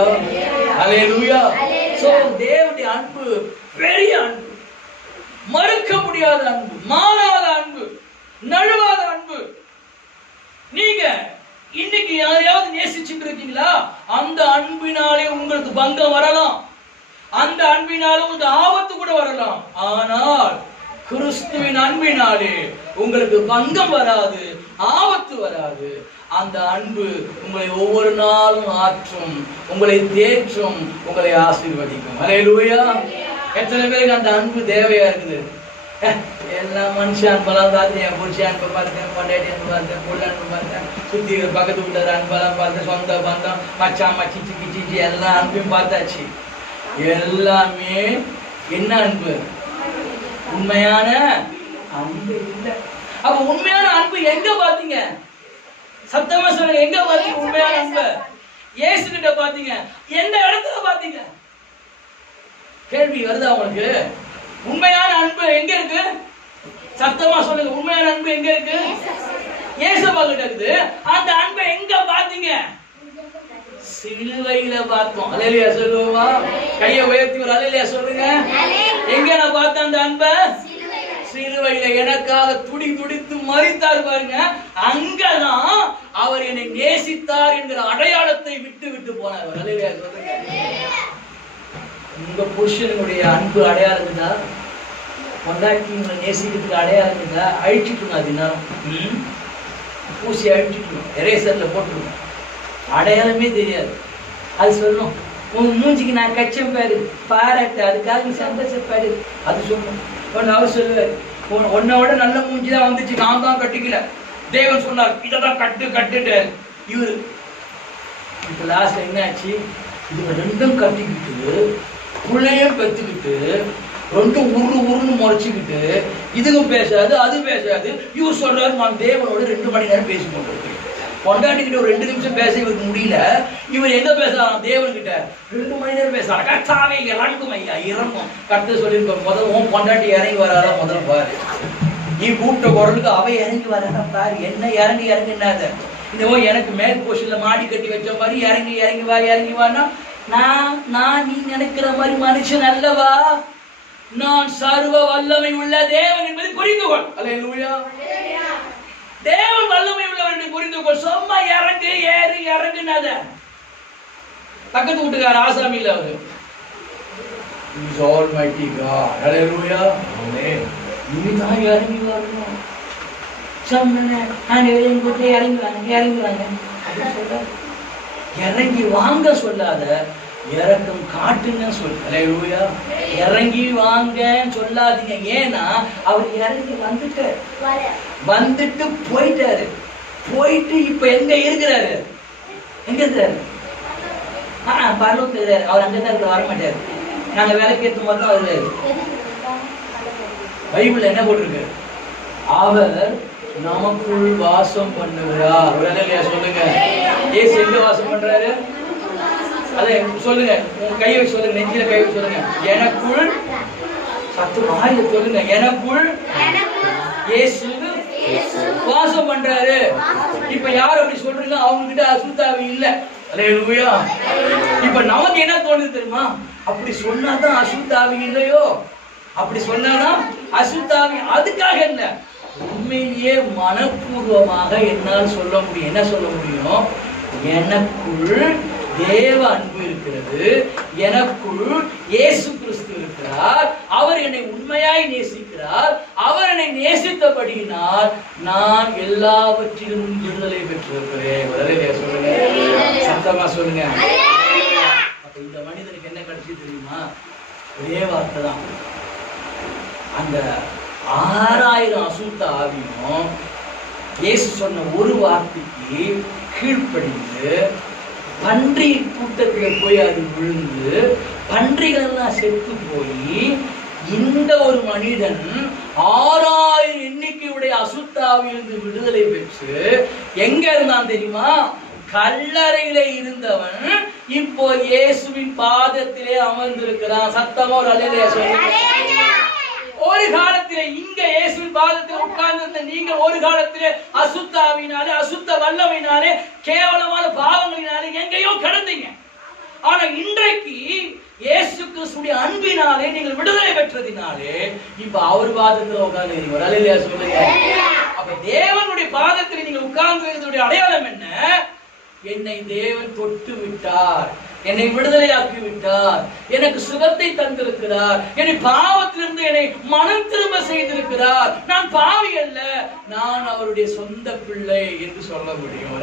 அல்லேலூயா. சோ தேவனுடைய அன்பு பெரிய அன்பு, மறுக்க முடியாத அன்பு, மாறாத அன்பு, நழுவாத அன்பு. நீங்க இன்னைக்கு யாரையாவது நேசிச்சுட்டு இருக்கீங்களா? அந்த அன்பினாலே உங்களுக்கு பங்கம் வரலாம், அந்த அன்பினாலும் உங்களுக்கு ஆபத்து கூட வரலாம். ஆனால் கிறிஸ்துவின் அன்பினாலே உங்களுக்கு பங்கம் வராது, ஆபத்து வராது. அந்த அன்பு உங்களை ஒவ்வொரு நாளும் ஆற்றும், உங்களை தேற்றும், உங்களை ஆசீர்வதிக்கும். அல்லேலூயா. எத்தனை பேருக்கு அந்த அன்பு தேவையா இருக்குது? எல்லா மனுஷன் அன்பெல்லாம் பார்த்தேன், என் புருஷன் அன்பை பார்த்தேன், பொண்டாட்டி அன்பு பார்த்தேன், புள்ள அன்பு பார்த்தேன், சுத்தி பக்கத்து வீட்டு அன்பெல்லாம் பார்த்தேன், சொந்த பந்தம், மச்சான் மச்சி சிக்கி சிச்சி எல்லா அன்பையும் பார்த்தாச்சு. எல்லாமே என்ன அன்பு? உண்மையான அன்பு இல்லை. அப்ப உண்மையான அன்பு எங்க பாத்தீங்க? சத்தமா சொல்லுங்க, எங்க பாத்தீங்க உண்மையான அன்பு? இயேசு கிட்ட பாத்தீங்க? எந்த இடத்துல பாத்தீங்க? கேள்வி வருதா உங்களுக்கு? உண்மையான அன்பு எங்க இருக்கு? சத்தமா சொல்லுங்க, உண்மையான அன்பு எங்க இருக்கு? இயேசுவா கிட்ட இருக்குது. அந்த அன்பை எங்க பாத்தீங்க? சிலுவையில பார்த்தோம். அல்லேலூயா சொல்லுவா. கையை உயர்த்தி ஒரு அல்லேலூயா சொல்லுங்க. எங்க நான் பார்த்தேன் அந்த அன்பை? சிலுவையில எனக்காக துடித்து மரித்தார் பாருங்க. அங்கதான் அவர் என்னை நேசித்தார் என்கிற அடையாளத்தை விட்டு போனார். அல்லேலூயா சொல்லுங்க. உங்க புருஷனுடைய அன்பு அடையாளம் இருந்தா, பொண்டாட்டி உங்களை நேசிக்கிறதுக்கு அடையாளம் இருந்தா அழிச்சுட்டு அதுனா பூசி அழிச்சுட்டு எரேசர்ல போட்டுருவோம், அடையாளமே தெரியாது. அது சொல்லணும், உன் மூஞ்சிக்கு நான் கச்சம் பாரு, பாராட்டு, அதுக்காக நீ சந்தோஷப்பாரு, அது சொல்லணும். ஒன்னு அவர் சொல்லுவாரு, உன்னோட நல்ல மூஞ்சி தான் வந்துச்சு, நான் தான் கட்டிக்கல, தேவன் சொன்னார் இதான் கட்டுட்டு. இவரு இப்ப லாஸ்ட் என்ன ஆச்சு? இது ரெண்டும் கட்டிக்கிட்டு பிள்ளையும் பெற்றுக்கிட்டு ரெண்டும் உருன்னு முறைச்சிக்கிட்டு இதுவும் பேசாது அது பேசாது. இவர் சொல்றாரு நான் தேவனோட 2 மணி நேரம் பேசி கொண்டிருக்கேன். கொண்டாடிக்கிட்ட ஒரு 2 நிமிஷம் பேச இவருக்கு முடியல. இவர் எங்க பேசலாம்? தேவன்கிட்ட 2 மணி நேரம் பேசலாம். கர்த்தாவே இறங்கும் ஐயா, இறங்கும். கர்த்தர் சொல்லியிருக்க முதல் கொண்டாடி இறங்கி வராதா முதல்ல பாரு. நீ கூப்பிட்ட குரலுக்கு அவ இறங்கி வராதா பாரு. என்ன இறங்குனாத இந்த எனக்கு மேல் போஷன்ல மாடி கட்டி வச்ச மாதிரி இறங்கி வானா நான் நீ நினைக்கிற மாதிரி மனுஷன் அல்லவா. நான் சர்வ வல்லமை உள்ள தேவன் என்பதை புரிந்து கொள். அல்லேலூயா. தேவன் வல்லமை உள்ளவர் என்று புரிந்து கொள். சும்மா இறங்குனாத. பக்கத்து வீட்டுக்கார ஆசாமி இல்ல அவரு. He is almighty God. Hallelujah. Amen. நீ தான் இறங்கி வரணும். சொன்னே ஆண்டவரே கூட்டி இறங்கி வாங்க. இறங்கி வாங்க சொல்லாத, இறக்கம் காட்டுங்க சொல்லு. அல்லேலூயா. இறங்கி வாங்கன்னு சொல்லாதீங்க. ஏன்னா அவர் இறங்கி வந்துட்டு போயிட்டாரு. போயிட்டு இப்ப எங்க இருக்கிறாரு? பரலோகத்துல இருக்காரு. அவர் அங்கதான் இருக்க, வர மாட்டாரு. நாங்க வேலைக்கு ஏற்ற மாதிரி தான் வருவாரு. பைபிள்ல என்ன போட்டிருக்கு? அவர் நமக்குள் வாசம் பண்ணுகிறார். சொல்லுங்க, ஏசு எங்க வாசம் பண்றாரு? அதை சொல்லுங்க, உங்க கையை வச்சு சொல்லுங்க, நெஞ்சில கை வச்சு சொல்லுங்க. எனக்குள் சத்தமாக சொல்லுங்க, எனக்குள் இயேசு வாசம் பண்றாரு. இப்ப யார் அப்படி சொல்றீங்க? அவங்க கிட்ட அசுத்தாவி இல்ல. அல்லேலூயா. இப்ப நமக்கு என்ன தோணுது தெரியுமா? அப்படி சொன்னாதான் அசுத்தாவி இல்லையோ, அப்படி சொன்னாதான் அசுத்தாவி. அதுக்காக இல்ல, உண்மையிலேயே மனப்பூர்வமாக என்னால் சொல்ல முடியும். என்ன சொல்ல முடியும்? எனக்குள் தேவ அன்பு இருக்கிறது, எனக்குள் இயேசு கிறிஸ்து இருக்கிறார், அவர் என்னை உண்மையாய் நேசிக்கிறார், அவர் என்னை நேசித்தபடியினால் நான் எல்லாவற்றிலும் விடுதலை பெற்றிருக்கிறேன். சொல்லுங்க, சத்தமா சொல்லுங்க. அப்ப இந்த மனிதனுக்கு என்ன கிடைச்சி தெரியுமா? ஒரே வார்த்தை தான். அந்த 6000 அசுத்த ஆவியும் இயேசு சொன்ன ஒரு வார்த்தைக்கு கீழ்ப்படிந்து பன்றி கூட்டத்துல போய் அது விழுந்து பன்றிகள் எல்லாம் செத்து போய் இந்த ஒரு மனிதன் 6000 எண்ணிக்கையுடைய அசுத்தாவிலிருந்து விடுதலை பெற்று எங்க இருந்தான் தெரியுமா? கல்லறையில இருந்தவன் இப்போ இயேசுவின் பாதத்திலே அமர்ந்திருக்கிறான். சத்தமா ஒரு அல்லேலூயா சொல்லுங்க. ஒரு காலத்திலே இங்க இயேசுவின் பாதத்தில் உட்கார்ந்திருந்த நீங்கள் ஒரு காலத்திலே அசுத்தாவினாலே, அசுத்த வல்லமையினாலே, கேவலமான பாவங்களினாலே எங்கேயோ கடந்தீங்க. ஆனா இன்றைக்கு இயேசு கிறிஸ்துவின் அன்பினாலே நீங்கள் விடுதலை பெற்றதினாலே இப்ப அவர் பாதத்தில் உட்கார்ந்து அல்லேலூயா சொல்லுங்க. அப்ப தேவனுடைய பாதத்தில் நீங்கள் உட்கார்ந்து அடையாளம் என்ன? என்னை தேவன் தொட்டு விட்டார், என்னை விடுதலையாக்கி விட்டார், எனக்கு சுகத்தை தந்திருக்கிறார், என்னை பாவத்திலிருந்து என்னை மனம் திரும்ப செய்திருக்கிறார், நான் பாவி அல்ல, நான் அவருடைய சொந்த பிள்ளை என்று சொல்ல முடியும்.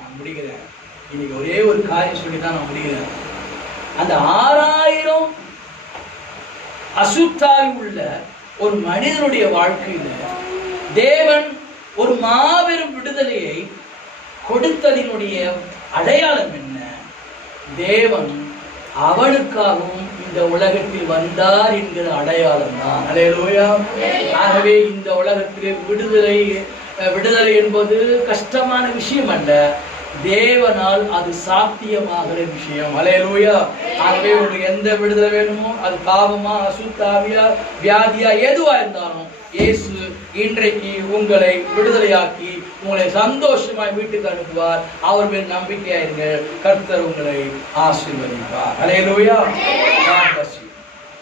நான் முடிக்கிறேன். இன்னைக்கு ஒரே ஒரு காரியம் சொல்லிதான் நான் முடிக்கிறேன். அந்த 6000 அசுத்தாவி உள்ள ஒரு மனிதனுடைய வாழ்க்கையில தேவன் ஒரு மாபெரும் விடுதலையை கொடுத்ததினுடைய அடையாளம் என்ன? தேவன் அவனுக்காகவும் இந்த உலகத்தில் வந்தார் என்கிற அடையாளம் தான். அல்லேலூயா. ஆகவே இந்த உலகத்தில் விடுதலை என்பது கஷ்டமான விஷயம் அல்ல, தேவனால் அது சாத்தியமாகிற விஷயம். அல்லேலூயா. ஆகவே உங்களுக்கு எந்த விடுதலை வேணுமோ, அது பாவமா, அசுத்தாவியா, வியாதியா, எதுவா இருந்தாலும் இயேசு இன்றைக்கு உங்களை விடுதலையாக்கி உங்களை சந்தோஷமாய் வீட்டுக்கு அனுப்புவார். அவர் மேல் நம்பிக்கையாயிருங்கள். கர்த்தர் உங்களை ஆசீர்வதிப்பார். அல்லேலூயா.